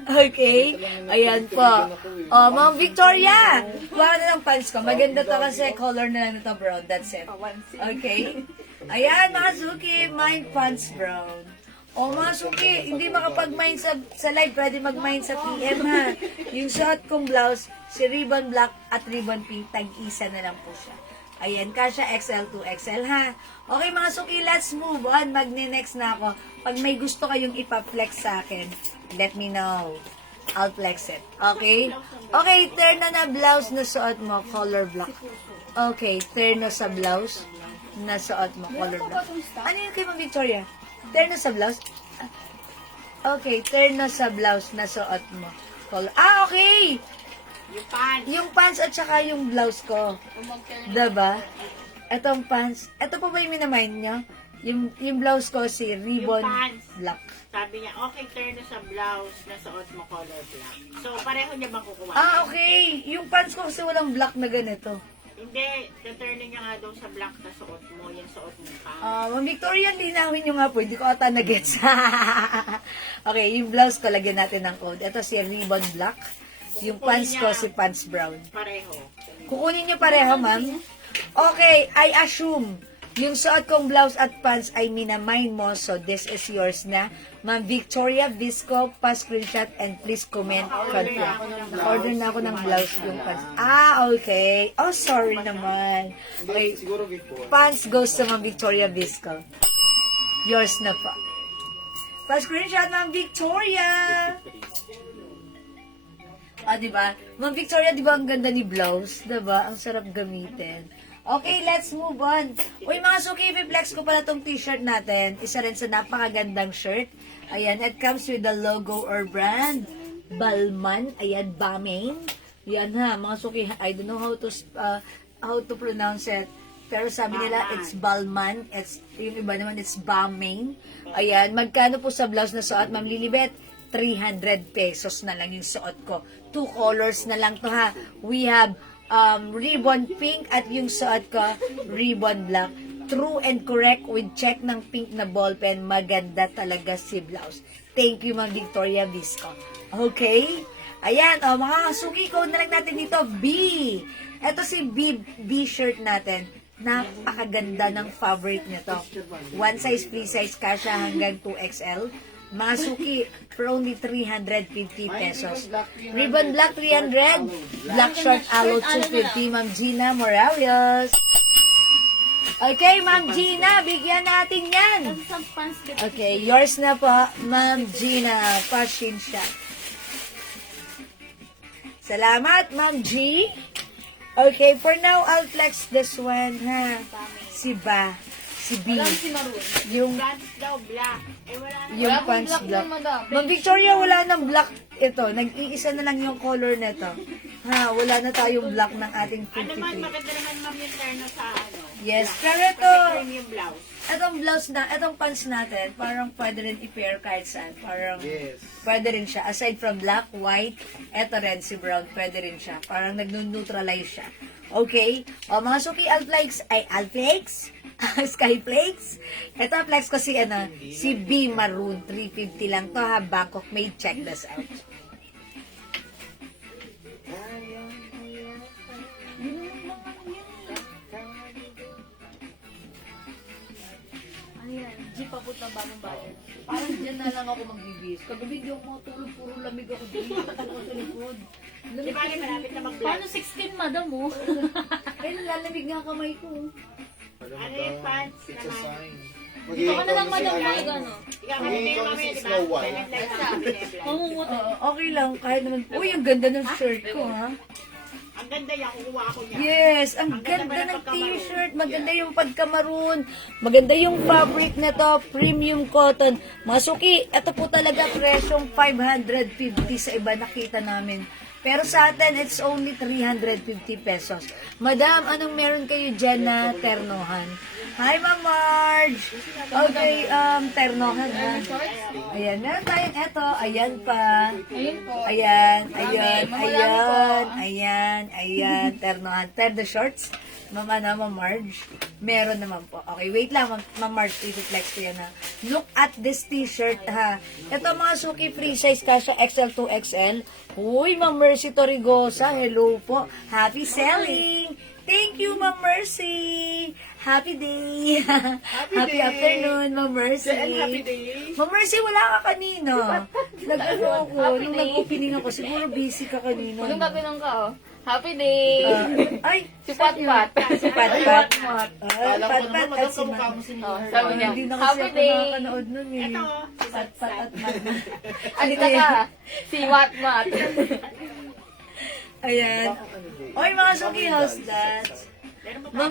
Okay. Ayan po. Oh, Ma'am Victoria, kuha na ng pants ko. Maganda to kasi color na lang ito brown. That's it. Okay. Ayan, mga suki, mine pants brown. O mga suki, hindi makapag-mine sa live, pwede mag-mine sa PM ha. Yung suot kong blouse, si ribbon black at ribbon pink, tag-isa na lang po siya. Ayan, kasha XL to XL ha. Okay mga suki, let's move on. Magne-next na ako. Pag may gusto kayong ipa-flex sa akin, let me know. I'll flex it. Okay? Okay, turn na blouse na suot mo, color black. Okay, turn na sa blouse na suot mo, color black. Ano yung kay Ma'am Victoria? Turn na sa blouse. Okay, turn na sa blouse na suot mo. Okay! Yung pants. Yung pants at saka yung blouse ko. Diba? Etong pants. Ito po ba yung minamind nyo? Yung blouse ko si ribbon Yung pants. black. Sabi niya, okay, turn na sa blouse na suot mo color black. So, pareho niya bang kukuha? Okay. Yung pants ko kasi walang black na ganito. Hindi, turnin niya nga daw sa black na suot mo, yung suot mo pa. Ma'am Victoria, linawin nyo nga po. Hindi ko ata na-gets. Okay, yung blouse ko, lagyan natin ng code. Ito si ribbon black. Yung pants ko, si pants brown. Pareho. Kukunin nyo pareho, ma'am? Okay, I assume yung suot kong blouse at pants ay minamine mo, so this is yours na. Ma'am Victoria Visco, pa-screenshot and please comment, confirm. Naka-order na ako ng blouse yung pants. Okay. Oh, sorry naman. Okay, Siguro before. pants goes to Ma'am Victoria Visco. Yours na pa. Pa-screenshot, Ma'am Victoria! Diba? Ma'am Victoria, diba ang ganda ni blouse? Diba? Ang sarap gamitin. Okay, let's move on. Uy, mga suki, i-flex ko pala tong t-shirt natin. Isa rin sa napakagandang shirt. Ayan, it comes with the logo or brand. Balmain. Ayan, Balmain. Yan ha, mga suki, I don't know how to pronounce it. Pero sabi nila, it's Balmain. Yung iba naman, it's Balmain. Ayan, magkano po sa blouse na suot, Ma'am Lilibet? 300 pesos na lang yung suot ko. 2 colors na lang to ha. We have ribbon pink at yung suot ko, ribbon black. True and correct with check ng pink na ballpen. Maganda talaga si blouse. Thank you, Ma'am Victoria Visco. Okay? Ayan, mga suki ko na lang natin dito, B. Ito si B shirt natin. Napakaganda ng fabric niya to. One size, free size, kasha hanggang 2XL. Mga suki, for only 350 pesos. Ribbon black, 300. Black short, aloe, 250. Ma'am Gina Morales. Okay, Ma'am Gina, bigyan natin yan. Okay, yours na po, Ma'am Gina. Passion shot. Salamat, Ma'am G. Okay, for now, I'll flex this one, ha? Si B. Wala si Maroon. Yung, Pants daw, black. Eh, wala na. yung Wala pong pants black black. na, madam. Ma'am Victoria, wala nang black ito. Nag-iisa na lang yung color nito. Ha, wala na tayong black ng ating Ano man, 53. maganda naman ma'am yung terno sa ano. Yes, black. pero ito, Kasi premium blouse. itong blouse na, itong pants natin, parang pwede rin i-pair kahit saan. Parang, Yes. pwede rin siya. Aside from black, white, eto red, si brown, pwede rin siya. Parang nag-neutralize siya. Okay? O, mga suki alflakes, ay alflakes? Skyflakes? Ito, flex ko si, si B Maroon, 350 lang to ha, Bangkok made, check this out. Ayan, jeep paput ng bagong bayan. Parang dyan na lang ako magbibis. Kagabi di ako matulog, puro lamig ako dito. Ako sa likod. Di ba, malapit na mag-black. Paano 16, madam, oh? Ay, lalamig nga kamay ko. Ano yung pants It's a naman? sign. Dito ka na lang, madam, mag ano? Ikaw kami din Ikaw kami, si di ba? Snow White. May nag-live na kami, nag-live. Mamumuti. Okay lang, kahit naman. Uy, ang ganda ng shirt ko, ha? Ang ganda yan, kukuha ako niya. Yes, ang Ang ganda ganda ba ng ng t-shirt. Maganda yung pagka-maroon. Maganda yung fabric na to. Premium cotton. Mga suki, ito po talaga presyong 550 sa iba nakita namin. Pero sa atin, it's only 350 pesos. Madam, anong meron kayo dyan na ternohan? Hi, Ma'am Marge! Okay, ternohan ha. Ayan, meron tayong eto. Ayan pa. Ayun po. Ayan, ayan, ternohan. Terno shorts. Mama na, Ma'am Marge. Meron naman po. Okay, wait lang, Ma'am Marge, i-flex ko yan ha. Look at this t-shirt ha. Ito mga suki free size kasha XL to XL. Uy, Ma'am Mercy Torrigosa, hello po. Happy selling! Thank you, Ma'am Mercy! Happy day! Happy day. afternoon, Ma'am Mercy! Happy day. Ma'am Mercy, wala ka kanina. Nag-ano ako, nung nag-opening ako, siguro busy ka kanina. Anong gabilang ka, oh? Happy day! Ay, Si Patpat. si Patpat. Alam ko naman, madam, at si kamukha Mat. mo si Oh, Mia. sabi niya, Hindi na kasi Happy ako day! nakakanood nun eh. Ito, Patpat at Mat. Alita ka, si Watmat. Ayan. Oy, mga suki, how's that? Ma'am,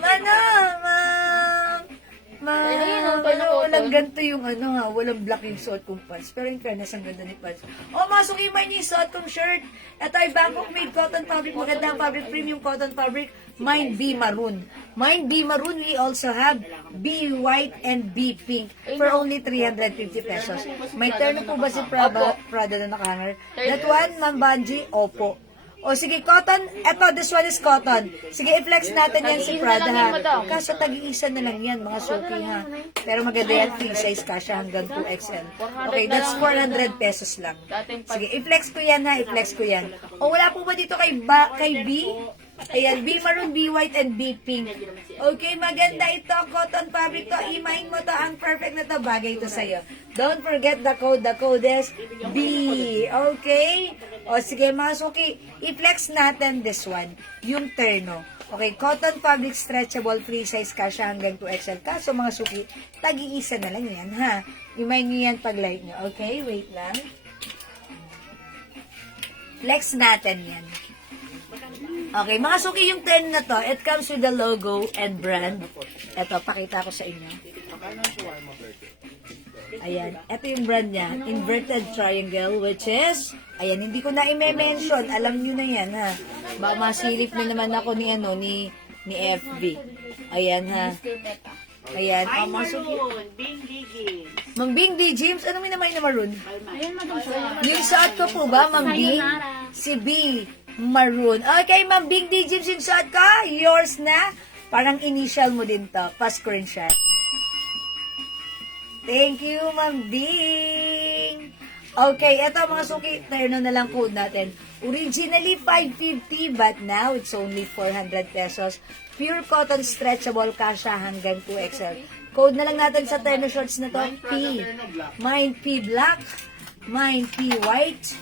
Ma'am, walang ganito yung walang black yung suot kong pants. Pero in fairness, ang ganda ni pants. Oh, mga suki, may yung suot kong shirt. Ito ay Bangkok made cotton fabric. Magandang fabric, premium cotton fabric. Mine B maroon. Mine B maroon, we also have B white and B pink for only 350 pesos. May terno po ba si Prada na nakahanger? That one, Ma'am Banji? Opo. O sige, cotton. Eto, this one is cotton. Sige, i-flex natin yan si Prada ha. Kaso tag-iisa na lang yan, mga suki ha. Pero maganda yan, free size kasha hanggang 2XL. Okay, that's 400 pesos lang. Sige, i-flex ko yan ha, i-flex ko yan. O wala po ba dito kay B? Ayan, B maroon, B white, and B pink. Okay, maganda ito. Cotton fabric to. Imahin mo to. Ang perfect na to. Bagay ito sa'yo. Don't forget the code. The code is B. Okay? O sige, mga suki. I-flex natin this one. Yung terno. Okay, cotton fabric stretchable free size kasha hanggang 2XL. Kaso mga suki, tag-iisa na lang yan, ha? Imahin nyo yan pag light nyo. Okay, wait lang. Flex natin yan. Okay, mga suki, yung terno na to, it comes with the logo and brand. Ito, pakita ko sa inyo. Ayan, ito yung brand niya, inverted triangle, which is, ayan, hindi ko na i-mention, alam nyo na yan, ha. Masilip na naman ako ni FB. Ayan, ha. Ayan, Ay, mga suki. maroon, Bing Diggy. Mang Bing D. James, ano may naman na maroon? Ayun, madam. Yung suot ko po ba, Mang Bing? Si B. Maroon. Okay, Ma'am Bing D. James, yung suot ko, yours na. Parang initial mo din to. Pa-screenshot. Thank you, Ma'am Bing. Okay, eto mga suki, terno na lang code natin. Originally 550, but now it's only 400 pesos. Pure cotton stretchable kasha hanggang 2XL. Code na lang natin sa terno shorts na to, P. Mine P black, mine P white,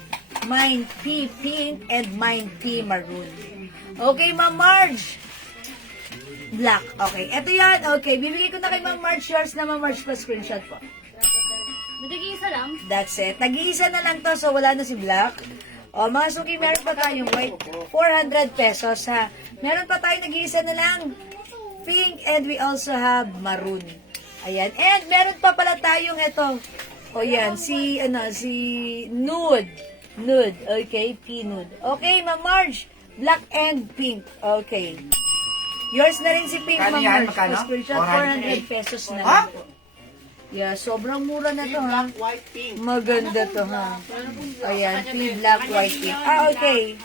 mine P pink, and mine P maroon. Okay, Ma'am Marge. Black. Okay, eto yan. Okay, bibigay ko na kay Ma'am Marge yours na Ma'am Marge pa screenshot po. Nagiging isa lang. That's it. Nag-iisa na lang to, so wala na si Black. O, mga suki, meron pa tayong white. 400 pesos, ha. Meron pa tayong nag-iisa na lang. Pink, and we also have maroon. Ayan. And meron pa pala tayong ito. O, yan. Si nude. Nude. Okay, P-nude. Okay, Ma'am Marge. Black and pink. Okay. Yours na rin si Pink, Kano Ma'am yan? Marge. Magkano? Screenshot, 400 pesos na Ha? lang po. Yeah, sobrang mura na to, ha. White, pink. Maganda to, ha. Ayan, pink, black, white, pink. Ah, okay.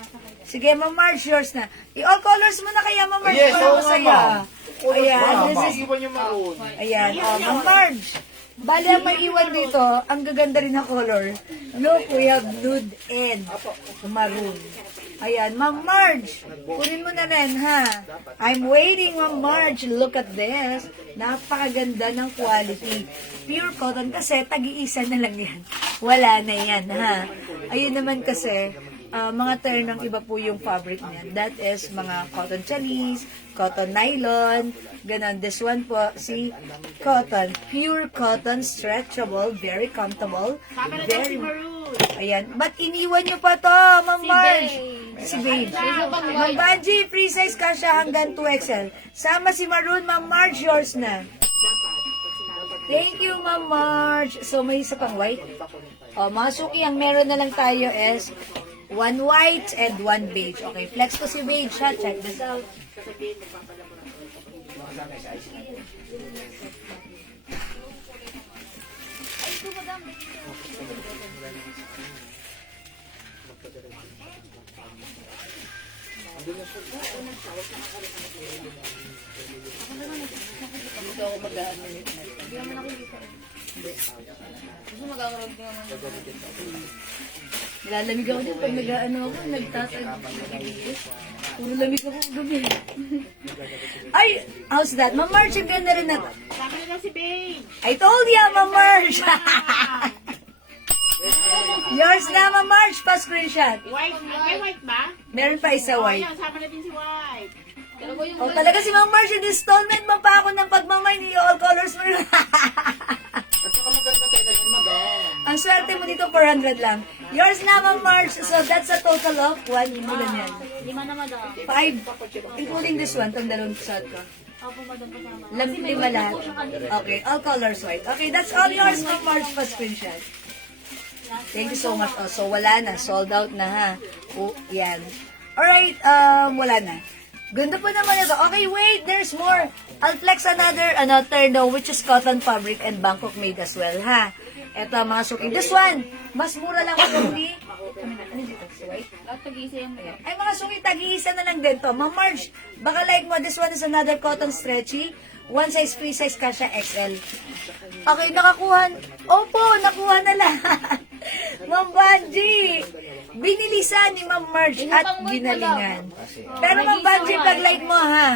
Sige, Ma'am Marge, yours na. I-all colors mo na kaya, Ma'am Marge, Yes, para oo, masaya. ma'am. Ayan, this is... Iwan yung maroon. Ayan, oh, Ma'am Marge. Bali, ang may iwan dito, ang gaganda rin ng color. Look, we have nude and maroon. Ayan, Ma'am Marge, kunin mo na rin, ha? I'm waiting, Ma'am Marge. Look at this. Napakaganda ng quality. Pure cotton kasi, tag-iisa na lang yan. Wala na yan, ha? Ayun naman kasi, mga ternang iba po yung fabric niyan. That is mga cotton chalis, cotton nylon, ganon. This one po, si cotton, pure cotton, stretchable, very comfortable, Sama na very... si Maroon. Ayan. Ba't iniwan nyo pa to, Ma'am Marge? Si Babe. Ma'am Banji, free size ka siya hanggang 2XL. Sama si Maroon, Ma'am Marge, yours na. Thank you, Ma'am Marge. So, may isa pang white. O, mga suki, ang meron na lang tayo is one white and one beige. Okay, flex ko si beige, ha? Check this out. Dito ako mag-ano. Hindi naman ako dito. Gusto mag-aarog din naman. Nilalamig ako din pag nag-ano ako, nagtatag. Puro lamig ako gabi. Ay, how's that? Ma'am Marge, ang ganda rin na to. Sama na si Babe. I told ya, Ma'am Marge! Yours na, Ma'am Marge, pa-screenshot. White, may white ba? Meron pa isa Oh, white. yan, sama na din si White. Pero ko yung Oh, talaga si Ma'am Marge, in installment mo pa ako ng pagmamay ni all colors mo rin. At saka maganda tayo na yun, madam. Ang swerte mo dito, 400 lang. Yours na, Ma'am Marge. So, that's a total of 1 ilan yan? 5 na madam. 5. Including this one, itong dalawang suot ko. Opo madam kasama. Lima lahat. Okay, all colors white. Okay, that's all yours, Ma'am Marge, pa screenshot. Thank you so much. Oh, so, wala na. Sold out na, ha? Oh, yan. Alright, wala na. Ganda po naman ito. Okay, wait, there's more. I'll flex another terno, which is cotton fabric and Bangkok made as well, ha? Ito, mga suki. This one, mas mura lang only. Ano dito? White? Lahat tag-isa yan madam. Ay, mga suki, tag-iisa na lang din to. Ma'am Marge, baka like mo, this one is another cotton stretchy. One size, free size, kasha XL. Okay, nakakuha. Opo, nakuha na lahat. Ma'am Banji, binilisan ni Ma'am Marge at ginalingan. Pero Ma'am Banji, pag like mo ha,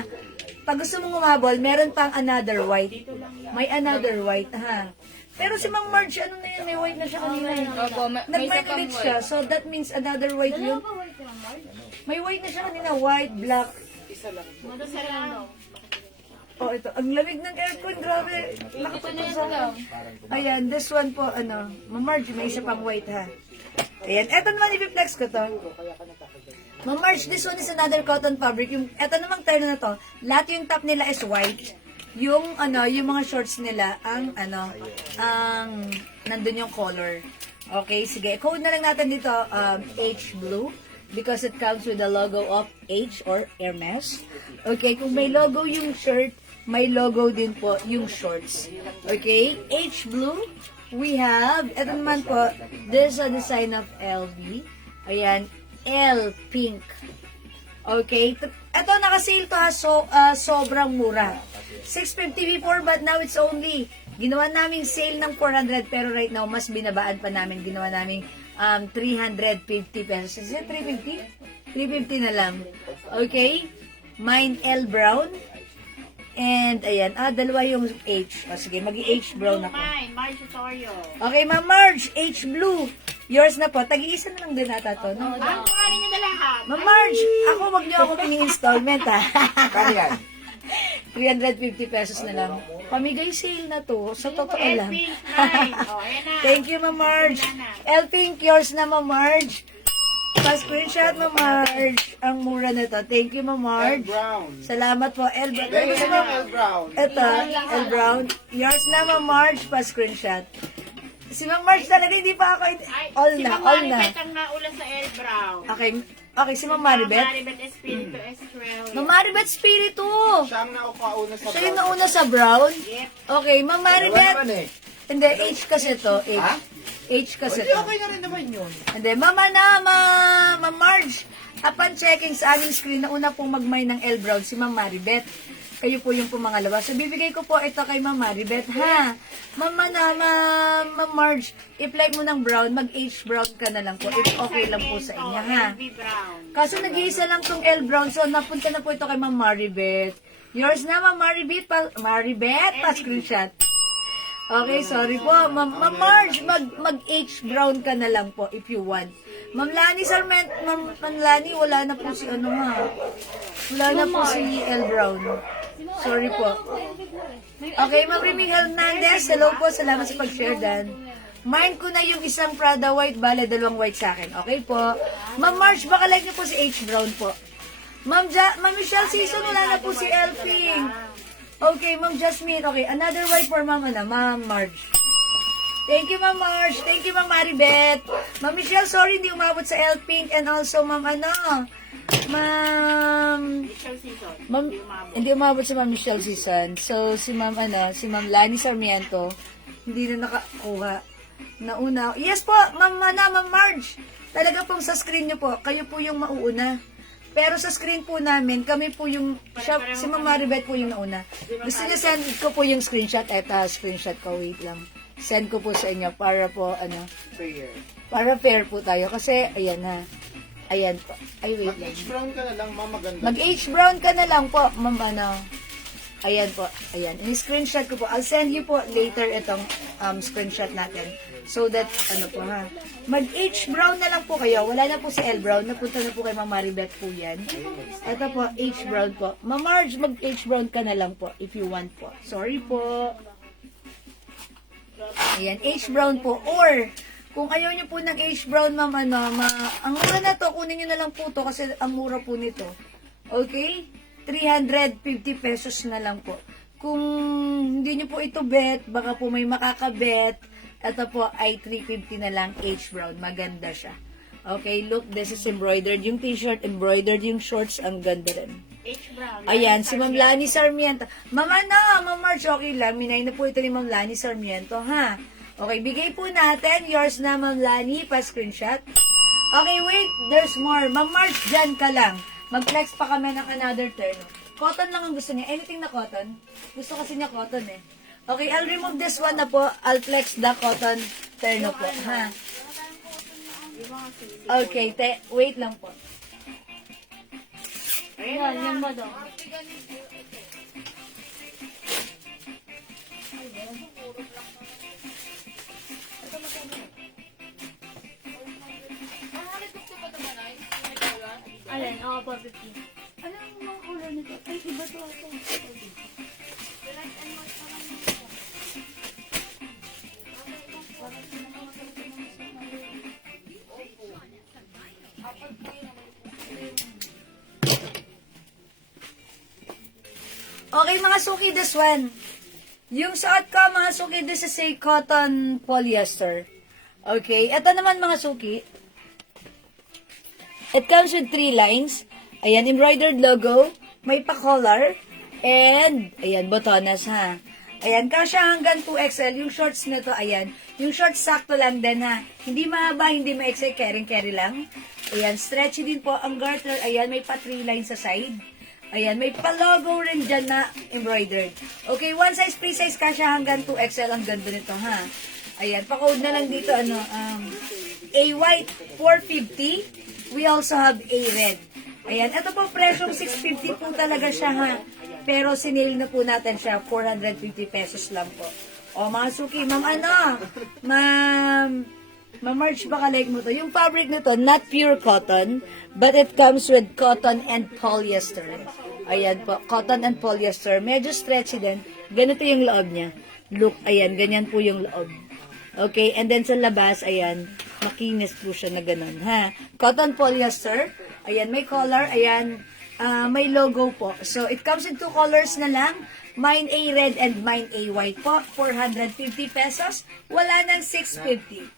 pag gusto mong umabol, meron pang another white. May another white ha. Pero si Ma'am Marge, ano na yan, may white na siya kanina. Opo, may isa pang Nag-manipulate siya, so that means another white yun. May white na siya kanina, white, black. Madam sa lang. Oh, ito. Ang lamig ng aircon, grabe. Nakapagpasa. Ayan, this one po, Ma'am Marge, may isa pang white ha. Ayan, eto naman, i-flex ko to. Ma'am Marge, this one is another cotton fabric. Eto namang terno na to, lahat yung top nila is white. Yung, yung mga shorts nila, nandun yung color. Okay, sige. Code na lang natin dito, H blue. Because it comes with the logo of H or Hermes. Okay, kung may logo yung shirt, may logo din po yung shorts. Okay, H blue. We have, ito naman po, there's a design of LV. Ayan, L pink. Okay, ito naka-sale to ha, so, sobrang mura. 650 before, but now it's only, ginawa namin sale ng 400, pero right now, mas binabaan pa namin. Ginawa namin 350 pesos. Is it 350? 350 na lang. Okay? Mine L brown. And, ayan. Dalawa yung H. Sige, mag-H brown ako. Mine, Marge Osorio. Okay, Ma'am Marge, H blue. Yours na po. Tag-iisa na lang din ata to, no? Ang kuhanin niyo na lahat. Ma'am Marge, wag niyo ako pini-installment, ha? Kano yan? 350 pesos na lang. Pamigay sale na to. Sa totoo lang. Pink, mine. Oh, ayan na. Thank you, Ma'am Marge. L Pink, yours na, Ma'am Marge. Pa-screenshot, Ma'am Marge. Ang mura na to. Thank you, Ma'am L. Marge. Brown. Salamat po, L. Brown. Thank you, Ma'am L. Brown. Ito, L. Brown. Yours na, Ma'am Marge. Pa-screenshot. Si Ma'am Marge talaga, hindi pa ako. Ay, All si na, Ma'am all na. Maribet ang naula sa L. Brown. Okay, okay, si Ma'am Maribet. Maribet Espiritu Estrella. Ma'am Maribet Spiritu. Siya ang naukauna sa Siya yung nauna sa Brown. Yep. Okay, Ma'am Maribet. eh. Hindi, H kasi to. H. Ha? H kasi Hindi, to. okay na rin naman yun. Hindi, Ma'am Marge. Upon checking sa aming screen, nauna pong magmay ng L. Brown si Ma'am Maribet. Kayo po yung pumangalawa. So, bibigay ko po ito kay Ma'am Maribet, ha? Ma'am Marge, i-like mo ng brown, mag-H brown ka na lang po. If okay lang po sa inyo, ha? LB Brown. Kaso nag-iisa lang tong L. Brown, so napunta na po ito kay Ma'am Maribet. Yours na, Ma'am Maribet, pa-screenshot. Okay, sorry po. Ma'am Marge, mag-H brown ka na lang po if you want. Ma'am Lani Sarment, Ma'am Lani, wala na po si ano ha. Wala na po si L. Brown. Sorry po. Okay, Ma'am Remy Hernandez, hello po. Salamat sa pag-share, Dan. Mine ko na yung isang Prada white, bale, dalawang white sa akin. Okay po. Ma'am Marge, baka like niyo po si H. Brown po. Ma'am Michelle Season, wala na po si L. Pink. Okay, Ma'am Jasmine. Okay, another white for Ma'am Marge. Thank you, Ma'am Marge. Thank you, Ma'am Maribet. Ma'am Michelle, sorry, hindi umabot sa L. Pink. And also, Ma'am Michelle Season. Ma'am, hindi umabot sa Ma'am Michelle Season. So, si Ma'am Lani Sarmiento, hindi na nakakuha. Nauna. Yes po, Ma'am Marge. Talaga pong sa screen niyo po, kayo po yung mauuna. Pero sa screen po namin, kami po yung, si Ma'am Maribet po yung nauna. Gusto niya send ko po yung screenshot. Eto, screenshot ko, wait lang. Send ko po sa inyo para po, Fair. para fair po tayo. Kasi, ayan ha. Ayan po. Ay, wait lang. Mag-H brown ka na lang, ma'am. Maganda. Mag-H brown ka na lang po, Ma'am Ayan po, ayan. In-screenshot ko po. I'll send you po later itong screenshot natin. So that, po ha. Mag-H brown na lang po kayo. Wala na po si L brown. Napunta na po kay Ma'am Maribet po yan. Ito po, H brown po. Ma'am Marge, mag-H brown ka na lang po if you want po. Sorry po. Ayan, H brown po. Or, kung ayaw nyo po ng H brown, Ma'am, ang mura na to, kunin nyo na lang po to kasi ang mura po nito. Okay? 350 pesos na lang po. Kung hindi nyo po ito bet, baka po may makakabet. Ito po ay 350 na lang H brown. Maganda siya. Okay, look, this is embroidered. Yung t-shirt, embroidered. Yung shorts, ang ganda rin. H Brown. Ayan, si Ma'am Lani Sarmiento. Ma'am Marge, okay lang. Minay na po ito ni Ma'am Lani Sarmiento, ha? Okay, bigay po natin. Yours na, Ma'am Lani. Pa-screenshot. Okay, wait. There's more. Ma'am Marge, dyan ka lang. Mag-flex pa kami ng another terno. Cotton lang ang gusto niya. Anything na cotton. Gusto kasi niya cotton eh. Okay, I'll remove this one na po. I'll flex the cotton terno po. Ha? Okay, wait lang po. Ayan, yan ba daw? Alin? Oo, 450. Ano ang mga color nito? Ay, iba to ako. Okay, mga suki, this one. Yung suot ko, mga suki, this is a cotton polyester. Okay, ito naman mga suki. It comes with 3 lines. Ayan, embroidered logo. May pa-collar. And, ayan, botonas ha. Ayan, kasya hanggang 2XL. Yung shorts nito, ayan. Yung shorts sakto lang din ha. Hindi mahaba, hindi ma-XL. Carry lang. Ayan, stretchy din po. Ang garter, ayan, may pa 3 lines sa side. Ayan, may pa-logo rin dyan na embroidered. Okay, one size, free size, kasya hanggang 2XL. Ang ganda nito ha. Ayan, pa-code na lang dito, A white, 450. We also have a red. Ayan, ito po presyong 650 po talaga siya ha. Pero sinil na po natin siya, 450 pesos lang po. O mga suki, Ma'am Marge, baka like mo to. Yung fabric nito, not pure cotton, but it comes with cotton and polyester. Ayan po, cotton and polyester. Medyo stretchy din. Ganito yung loob niya. Look, ayan, ganyan po yung loob. Okay, and then sa labas, ayan, Makinis po siya na ganun, ha? Cotton polyester. Ayan, may color. Ayan, may logo po. So, it comes in 2 colors na lang. Mine A red and mine A white po. 450 pesos. Wala nang 650.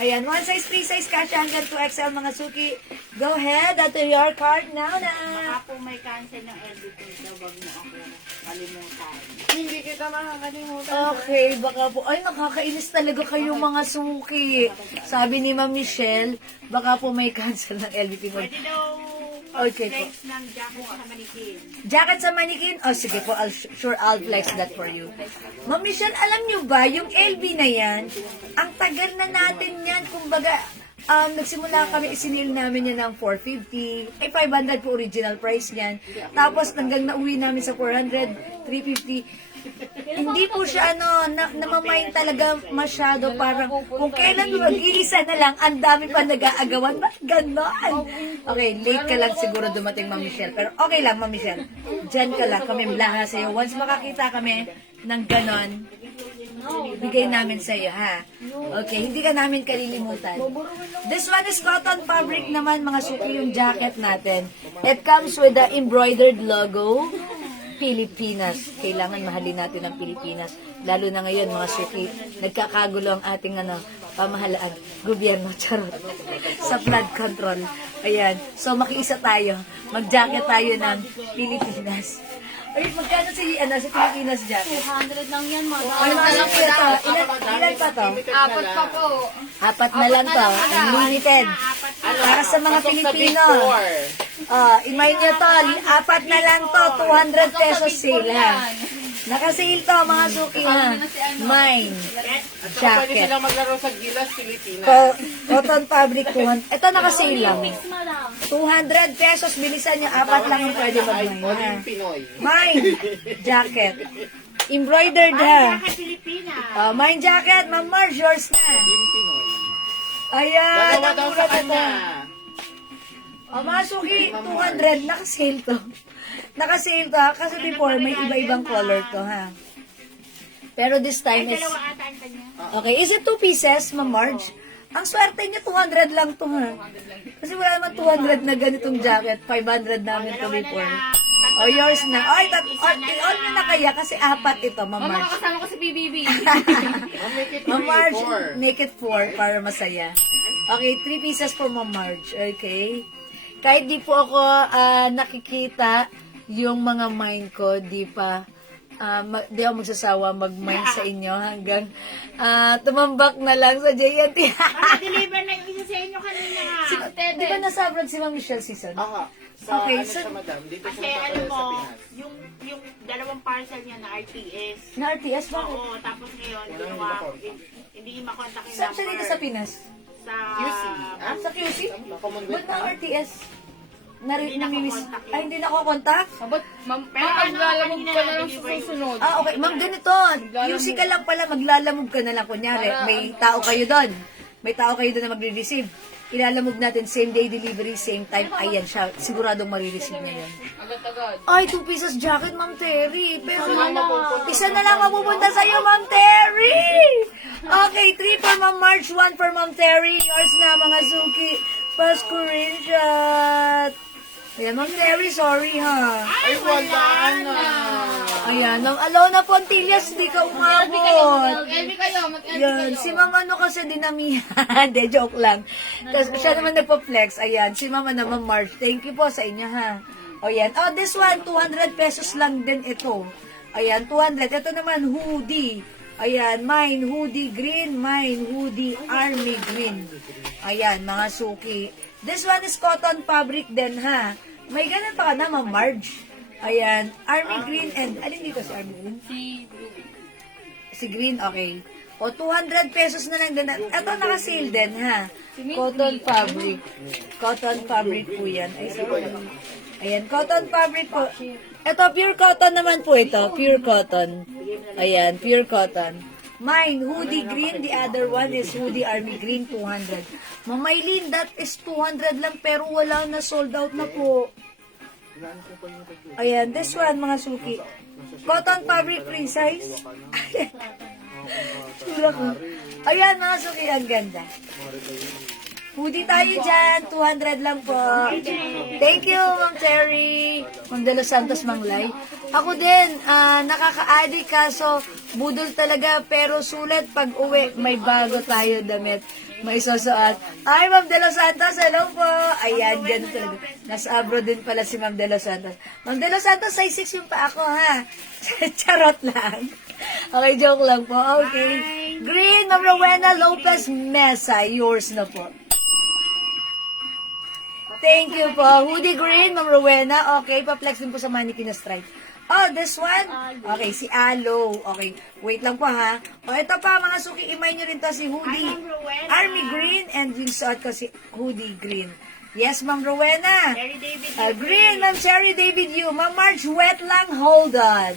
Ayan, 1 size, 3 size, cash hanggang 2XL mga suki. Go ahead, enter your card now na. Baka po may cancel ng everything daw, wag mo ako kalimutan. Hindi kita makakalimutan. Okay, baka po, ay nakakainis talaga kayo mga suki. Sabi ni Ma'am Michelle, baka po may cancel ng LBP mo. Pwede daw Okay po. flex ng jacket sa manikin. Jacket sa manikin? Oh, sige po, I'll flex that for you. Ma'am Michelle, alam nyo ba, yung LB na yan, ang tagal na natin yan, kumbaga, nagsimula kami, isinil namin yan ng 450, 500 po original price niyan. Tapos, hanggang nauwi namin sa 400, 350. Hindi po siya, namamain talaga masyado, parang, kung kailan mag-iisa na lang, ang dami pa nag-aagawan. Ba't ganon? Okay, late ka lang siguro dumating, Ma'am Michelle. Pero okay lang, Ma'am Michelle. Diyan ka lang, kami laha sa'yo. Once makakita kami ng ganon, bigay namin sa'yo, ha? Okay, hindi ka namin kalilimutan. This one is cotton fabric naman, mga suki, yung jacket natin. It comes with the embroidered logo, Pilipinas. Kailangan mahalin natin ang Pilipinas. Lalo na ngayon, mga suki, nagkakagulo ang ating pamahalaan, gobyerno, charot, sa flood control. Ayan. So, makiisa tayo. Mag-jacket tayo ng Pilipinas. Ay, magkano sa Pilipinas jacket? 200 lang yan, mga. Ay, mga suki, ito. Ilan pa to? 4 pa po. 4 na lang to. Unlimited. Para sa mga Pilipino. Imay nyo to, 4 na lang to, 200 pesos sale, ha? Naka-sale to, mga suki, ha? Mine. Pwede Jacket. silang maglaro sa Gilas, Pilipinas. Cotton fabric, 200. Ito, naka-sale lang. 200 pesos, bilisan nyo, 4 lang yung pwede mag-mine, ha? Oling Pinoy. Mine. Jacket. Embroidered, ha? Jacket Pilipinas. Mine jacket, Ma'am Marge, yours na. Oling Pinoy. Ayan, Dalawa daw sa kanya. Mga suki, 200, naka-sale to. Naka-sale to, ha? Kasi before, may iba-ibang color to, ha? Pero this time is... Dalawa ata ang kanya. Okay, is it 2 pieces, Ma'am Marge? Ang swerte niya, 200 lang to, ha? Kasi wala naman 200 na ganitong jacket. 500 namin to before. Oh, yours na. Ay, all nyo na kaya kasi 4 ito, Ma'am Mama, Marge. kasama ko si PBB. Make it Ma'am Marge, 3, 4. make it 4 para masaya. Okay, 3 pieces for Ma'am Marge. Okay. Kahit di po ako nakikita yung mga mine ko, di ako magsasawa mag-mine sa inyo hanggang tumambak na lang sa JNT. Deliver na yung isa sa inyo kanina. Di ba nasa abroad si Ma'am Michelle Season? Aha. Sa Okay, ano so- siya, madam? Dito Kasi siya ano sa mo, Pinas. yung dalawang parcel niya na RTS. Na RTS ba? Oo, tapos ngayon, hindi makontak yung Saan siya dito sa number. Pinas? Sa QC. Sa QC? Commonwealth Ba't na RTS? Hindi Namimiss. nakakontak yun. Ay, hindi nakakontak? Ba't, ma'am, Pero ano, maglalamog kanina ka na lang sa na-deliver yun. susunod. Okay. Ma'am, ganito. QC ka lang pala, maglalamog ka na lang. Kunyari, may tao kayo doon. May tao kayo doon na magre-receive. Ilalamog natin, same day delivery, same time. Ayan siya. Siguradong marireceive niya yun. Agad-agad. Ay, 2 pieces jacket, Ma'am Terry. Pero isa na lang mapupunta sa'yo, Ma'am Terry. Okay, 3 for Ma'am March, 1 for Ma'am Terry. Yours na, mga suki. First screenshot. Ayan, Ma'am Terry, sorry ha. Ay, wala na. Ayan, ng Alona Pontillas, di ka umabot. Mag-LB kayo, mag-LB Yan, kayo. si Ma'am ano kasi dinamihan. De, joke lang. Tapos siya naman nagpa-flex. Ayan, si Ma'am ano, Ma'am Marge. Thank you po sa inyo ha. O yan. Oh, this one, 200 pesos lang din ito. Ayan, 200. Ito naman, hoodie. Ayan, mine, hoodie green. Mine, hoodie army green. Ayan, mga suki. This one is cotton fabric din ha. May ganun pa ka na, Ma'am Marge. Ayan, army green and, alin dito si army green? Si green, okay. O, 200 pesos na lang din. Ito naka-sale din, ha? Cotton fabric. Cotton fabric po yan. Ay, sorry. Ayan, cotton fabric po. Ito, pure cotton naman po ito. Pure cotton. Ayan, pure cotton. Mine, hoodie green. The other one is hoodie army green, 200. Mamaylin, that is 200 lang, pero wala na, sold out na po. Ayan, this one, mga suki. Cotton fabric free size. Sura ko. Ayan, mga suki, ang ganda. Hoodie tayo dyan, 200 lang po. Thank you, Ma'am Terry. Ma'am De Los Santos Manglay. Ako din, nakaka-addict kaso budol talaga pero sulit pag uwi, may bago tayo damit. May susuot. Ay, Ma'am De Los Santos, hello po. Ayan, dyan talaga. Nasa abroad din pala si Ma'am De Los Santos. Ma'am De Los Santos, size 6 yung pa ako, ha? Charot lang. Okay, joke lang po. Okay. Green, Ma'am Rowena Lopez Mesa. Yours na po. Thank you po. Hoodie green, Ma'am Rowena. Okay, pa-flex din po sa mannequin na stripe. Oh, this one? Okay, si Alo. Okay, wait lang po ha. O, ito pa, mga suki, imay nyo rin to si hoodie. Army green and yung suot ko si hoodie green. Yes, Ma'am Rowena. Cherry David. Green, Ma'am Cherry David Yu. Ma'am March, wet lang, hold on.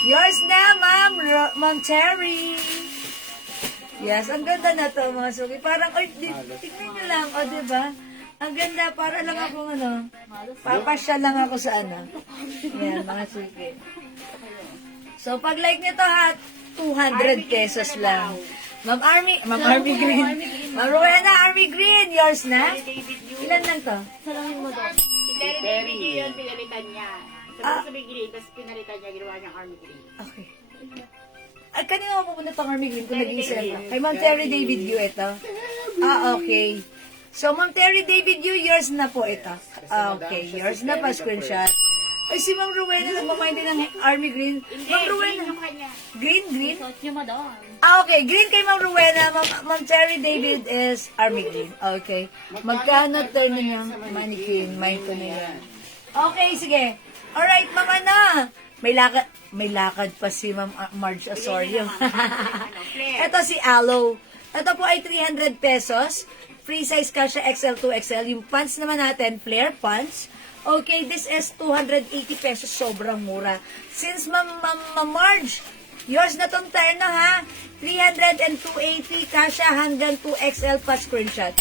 Yours na, Ma'am Cherry. Yes, ang ganda na to, mga suki. Parang, oy, tignan nyo lang, o, diba? Ang ganda, para lang ako, papasya lang ako sa Yan, mga suki. So, pag like nito ha, 200 pesos lang. Ma'am Army Green. Ma'am Rowena, Army Green, yours na? Ilan lang to? Si Terry David yun, pinalitan niya. Sabi green, tapos pinalitan niya, ginawa niyang army green. Okay. Ay, kanina ako pupunta itong Army Green kung nag-iisa lang. Kay Ma'am Terry David Yu ito. Okay. So, Ma'am Terry David Yu, yours na po ito. Okay, yours na pa, screenshot. Ay, si Ma'am Rowena, nagmamain din ng Army Green. Ma'am Rowena, Yung kanya. green? Suot niyo, madam. Okay, green kay Ma'am Rowena. Ma'am Terry David is Army Green. Okay. Magkano turn na niyang mannequin? Mind ko na yan. Okay, sige. Alright, Ma'am Ana. May lakad pa si Ma'am Marge Osorio. Ito si Alo. Ito po ay 300 pesos. Free size kasha XL to XL. Yung pants naman natin, flare pants. Okay, this is 280 pesos. Sobrang mura. Since Ma'am Marge, yours na tong terno ha. 300 and 280 kasha hanggang 2XL pa screenshot.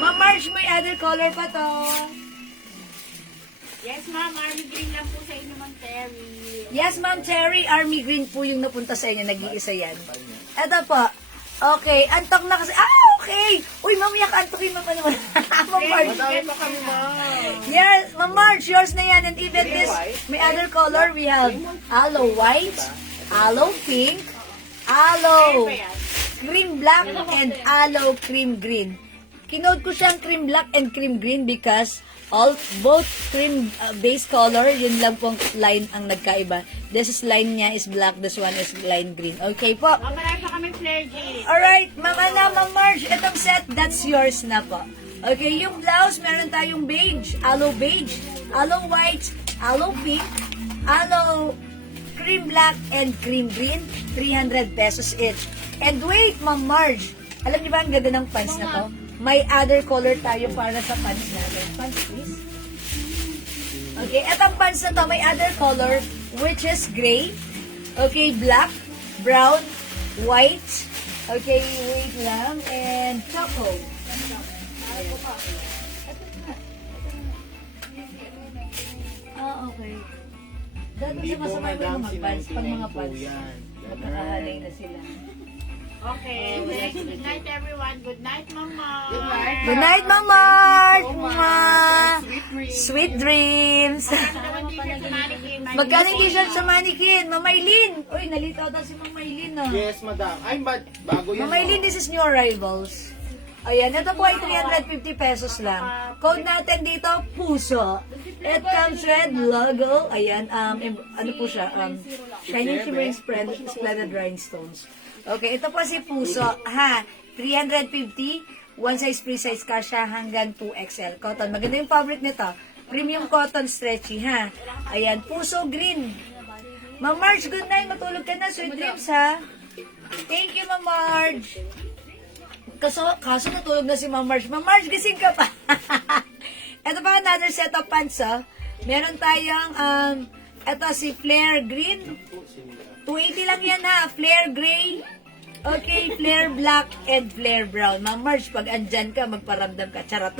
Ma'am Marge, may other color pa to. Yes, ma'am. Army green lang po sa inyo, Ma'am Terry. Yes, Ma'am Cherry, Army Green po yung napunta sa inyo. Nag-iisa yan. Ito po. Okay, antok na kasi. Okay. Uy, mamaya ka antokin mo pa naman. Ma'am Marge. Yes, Ma'am Marge, yours na yan. And even this, may other color. We have aloe white, aloe pink, aloe cream black, and aloe cream green. Kinode ko siyang cream black and cream green because both cream base color, yun lang pong line ang nagkaiba. This is line niya is black, this one is line green. Okay po. Marami pa kami flare jeans. Alright, Ma'am Marge, itong set, that's yours na po. Okay, yung blouse, meron tayong beige, aloe white, aloe pink, aloe cream black, and cream green, 300 pesos each. And wait, Ma'am Marge, alam niyo ba ang ganda ng pants na to? May other color tayo para sa pants natin. Pants, please. Okay, etong pants na to, may other color, which is gray, okay, black, brown, white, okay, wait lang, and choco. Okay. Dati Hindi sa po, masama madam, yung mga pants, pag mga 99 po pants, yan. magkakahalay na sila. Okay, next. Good night, everyone. Good night, Mama. Good night. Good night, Ma'am Marge! Oh, Mwah! Sweet dreams. Sweet dreams! Naman t-shirt sa mannequin. Magkano yung t-shirt sa mannequin? Ma'am Maylin! Uy, nalitaw daw si Ma'am Maylin, no? Yes, madam. Ay, bago yan. Ma'am Maylin, this is new arrivals. Ayan, ito po ay 350 pesos lang. Code natin dito, puso. It comes with logo. Ayan, ano po siya? Shining Shimmering Splendid Rhinestones. Okay, ito po si puso. Ha, 350. One size, free size kasha hanggang 2XL. Cotton. Maganda yung fabric nito. Premium cotton stretchy, ha? Ayan, puso green. Ma'am Marge, good night. Matulog ka na. Sweet dreams, ha? Thank you, Ma'am Marge. Kaso natulog na si Ma'am Marge. Ma'am Marge, gising ka pa. Ito pa, another set of pants, ha? Meron tayong, ito si Flare Green. 280 lang yan, ha? Flare Gray. Okay, flare black and flare brown. Ma'am Marge, pag andyan ka, magparamdam ka. Charot.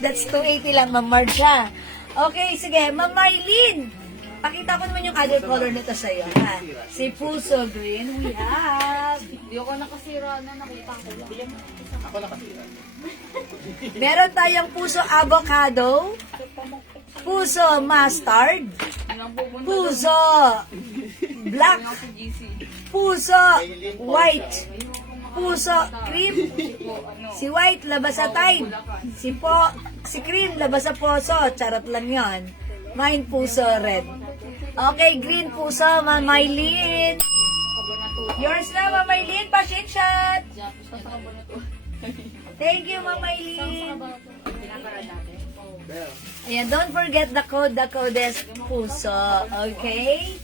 That's 280 lang, Ma'am Marge, ha? Okay, sige. Ma'am Marlene. Pakita ko naman yung other color nito sa'yo, ha? Si Puso Green, we have. Hindi ako nakasira na nakita ko lang. Ako nakatira. Meron tayong Puso Avocado. Puso Mustard. Yun ang pupunta Puso Black. sa GC. Puso White. Puso Cream. Si White, labas sa Tide. Si Cream, labas sa Poso. Charot lang yon. Mine, Puso Red. Okay, Green, Puso, Ma'am Maylin. Yours na, Ma'am Maylin. Pa-shake shot. Thank you, Ma'am Maylin. Pinakara natin. Ayan, don't forget the code. The code is Puso. Okay?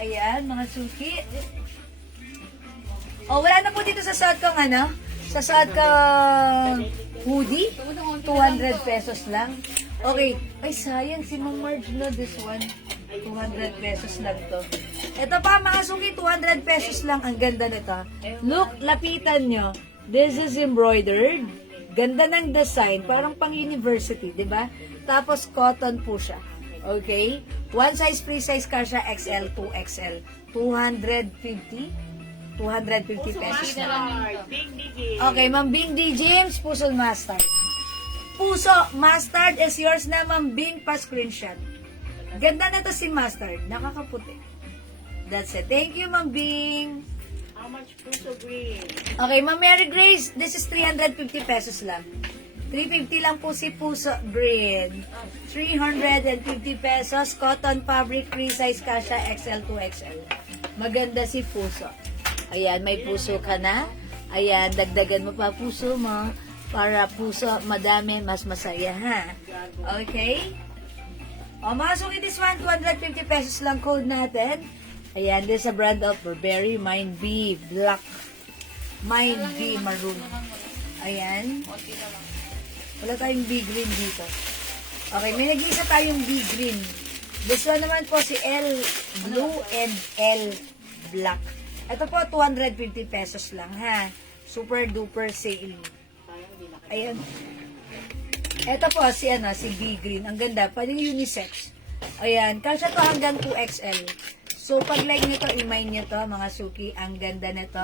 Ayan, mga suki. Oh, wala na po dito sa suot kong ano? Sa suot kong hoodie. 200 pesos lang. Okay. Ay, sayang si Ma'am Marge na this one. 200 pesos lang to. Ito pa, mga suki, 200 pesos lang. Ang ganda nito. Look, lapitan nyo. This is embroidered. Ganda ng design. Parang pang university, di ba? Tapos, cotton po siya. Okay? One size, free size ka siya, XL, 2XL. 250 pesos na lang. Big digit. Okay, Ma'am Bing D. James, Puso Mustard. Puso Mustard is yours na, Ma'am Bing, pa-screenshot. Ganda na to si Mustard. Nakakaputi. That's it. Thank you, Ma'am Bing. How much Puso Green? Okay, Ma'am Mary Grace, this is 350 pesos lang. 350 lang po si Puso Green. 350 pesos, cotton fabric, free size kasha, XL to XL. Maganda si Puso. Ayan, may puso ka na. Ayan, dagdagan mo pa puso mo para puso madami, mas masaya, ha? Okay? O, mga suki, this one, 250 pesos lang code natin. Ayan, this is a brand of Burberry, Mine B Black, Mine B Maroon. Ayan. Wala tayong B green dito. Okay, may nag-isa tayong B green. This one naman po si L Blue and L Black. Ito po, 250 pesos lang, ha? Super duper sale. Ayan. Ito po, si B green. Ang ganda. Pwede unisex. Ayan. Kasya to hanggang 2XL. So, pag like nyo to, i-mine nyo to, mga suki. Ang ganda nito.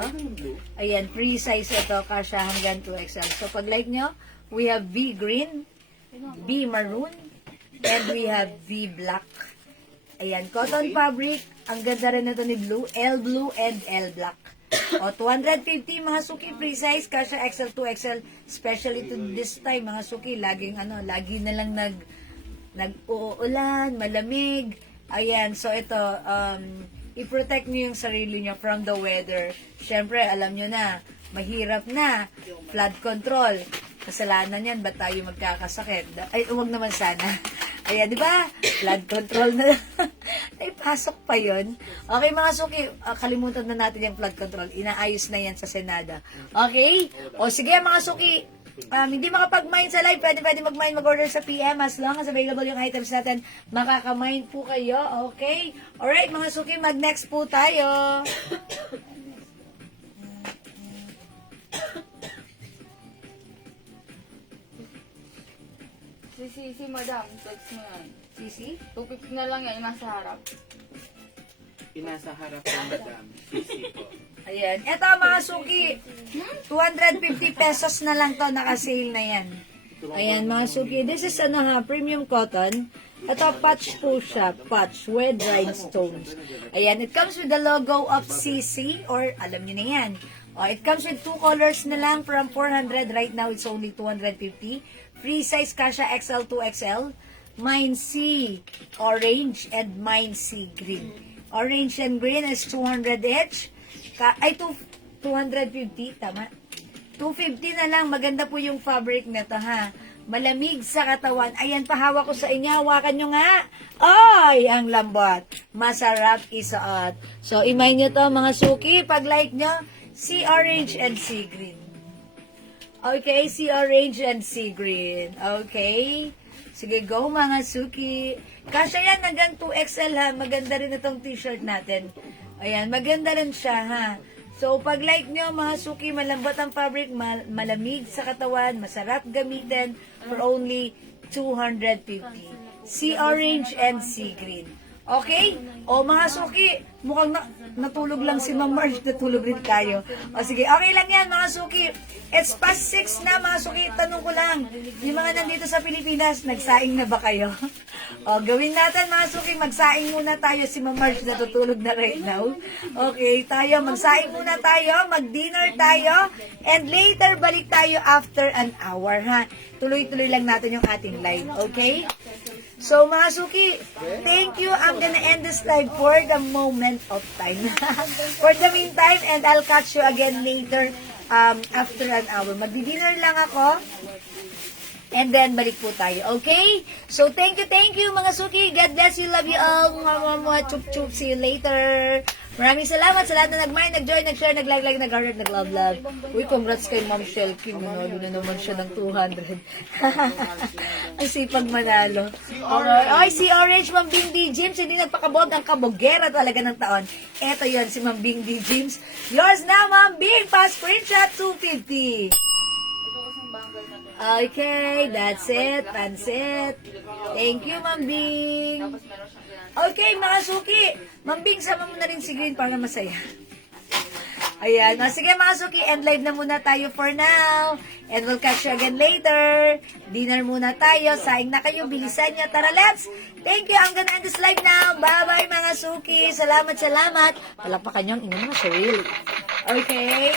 Ayan. Free size ito. Kasya hanggang 2XL. So, pag like nyo, we have B green, B maroon, and we have B black. Ayan. Cotton fabric. Ang ganda rin ito ni Blue. L Blue and L Black. O, 250 mga suki, free size, kasha XL to XL. Especially to this time, mga suki, lagi na lang nag-uulan, malamig. Ayan, so ito, i-protect nyo yung sarili nyo from the weather. Siyempre, alam nyo na, mahirap na. Flood control. Kasalanan yan, ba't tayo magkakasakit? Ay, huwag naman sana. Ayan, di ba? Flood control na lang. Ay, pasok pa yon. Okay, mga suki, kalimutan na natin yung flood control. Inaayos na yan sa Senada. Okay? O, sige, mga suki, hindi makapag-mine sa live, pwede mag-mine, mag-order sa PM as long as available yung items natin. Makaka-mine po kayo. Okay? Alright, mga suki, mag-next po tayo. Si madam, text mo yan. Sisi? 250 na lang yan, yung nasa harap. Pinasa harap ng madam. Sisi po. Ayan. Eto mga suki, 250 pesos na lang to, naka-sale na yan. Ayan mga suki, this is premium cotton. Ito patch po siya, patch with rhinestones. Ayan, it comes with the logo of CC, or alam niyo na yan. It comes with 2 colors na lang from 400, right now it's only 250. Free size kasha XL to XL. Mine C orange and mine C green. Orange and green is 200 each. 250, tama? 250 na lang. Maganda po yung fabric nito, ha? Malamig sa katawan. Ayan, pahawak ko sa inyo. Hawakan nyo nga. Ay, ang lambot. Masarap isuot. So, imay nyo to, mga suki. Pag like nyo, C orange and C green. Okay, C orange and C green. Okay. Sige, go mga suki. Kasya yan hanggang 2XL, ha. Maganda rin itong t-shirt natin. Ayan, maganda rin siya, ha. So, pag like nyo, mga suki, malambot ang fabric, malamig sa katawan, masarap gamitin for only 250. C orange and C green. Okay? O mga suki, mukhang natulog lang si Ma'am Marge, natulog rin tayo. O sige, okay lang yan mga suki. It's past 6 na mga suki, tanong ko lang, yung mga nandito sa Pilipinas, nagsaing na ba kayo? O gawin natin mga suki, magsaing muna tayo, si Ma'am Marge natutulog na right now. Okay, tayo, magsaing muna tayo, mag-dinner tayo, and later balik tayo after an hour ha. Tuloy-tuloy lang natin yung ating live, okay? So, mga suki, thank you. I'm gonna end this live for the moment of time. For the meantime, and I'll catch you again later after an hour. Magdi-dinner lang ako. And then, balik po tayo. Okay? So, thank you, mga suki. God bless you. Love you all. Mwah, chup, chup. See you later. Maraming salamat sa lahat na nag-mind, nag-join, nag-share, nag-like, nag-heart, nag-love. Uy, congrats kay Ma'am Shelky. Manalo na naman siya ng 200. Ay, sipag manalo. Ay, si Orange, Ma'am Bing D. James, hindi nagpakabog ang kabogera talaga ng taon. Eto yon si Ma'am Bing D. James. Yours na, Ma'am Bing. Pass screenshot, 250. Okay, that's it. Pansit. Thank you, Ma'am Bing. Okay, mga suki. Ma'am Bing, sama mo na rin si Green para masaya. Ayan. O, sige, mga suki. End live na muna tayo for now. And we'll catch you again later. Dinner muna tayo. Saing na kayo. Bilisan nyo. Tara, let's. Thank you. I'm gonna end this live now. Bye-bye, mga suki. Salamat. Palakpakan nyo ang inyong mga sarili. Okay?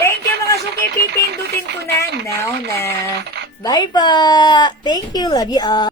Thank you, mga suki. Pipindutin ko na. Now na. Bye pa. Thank you. Love you all.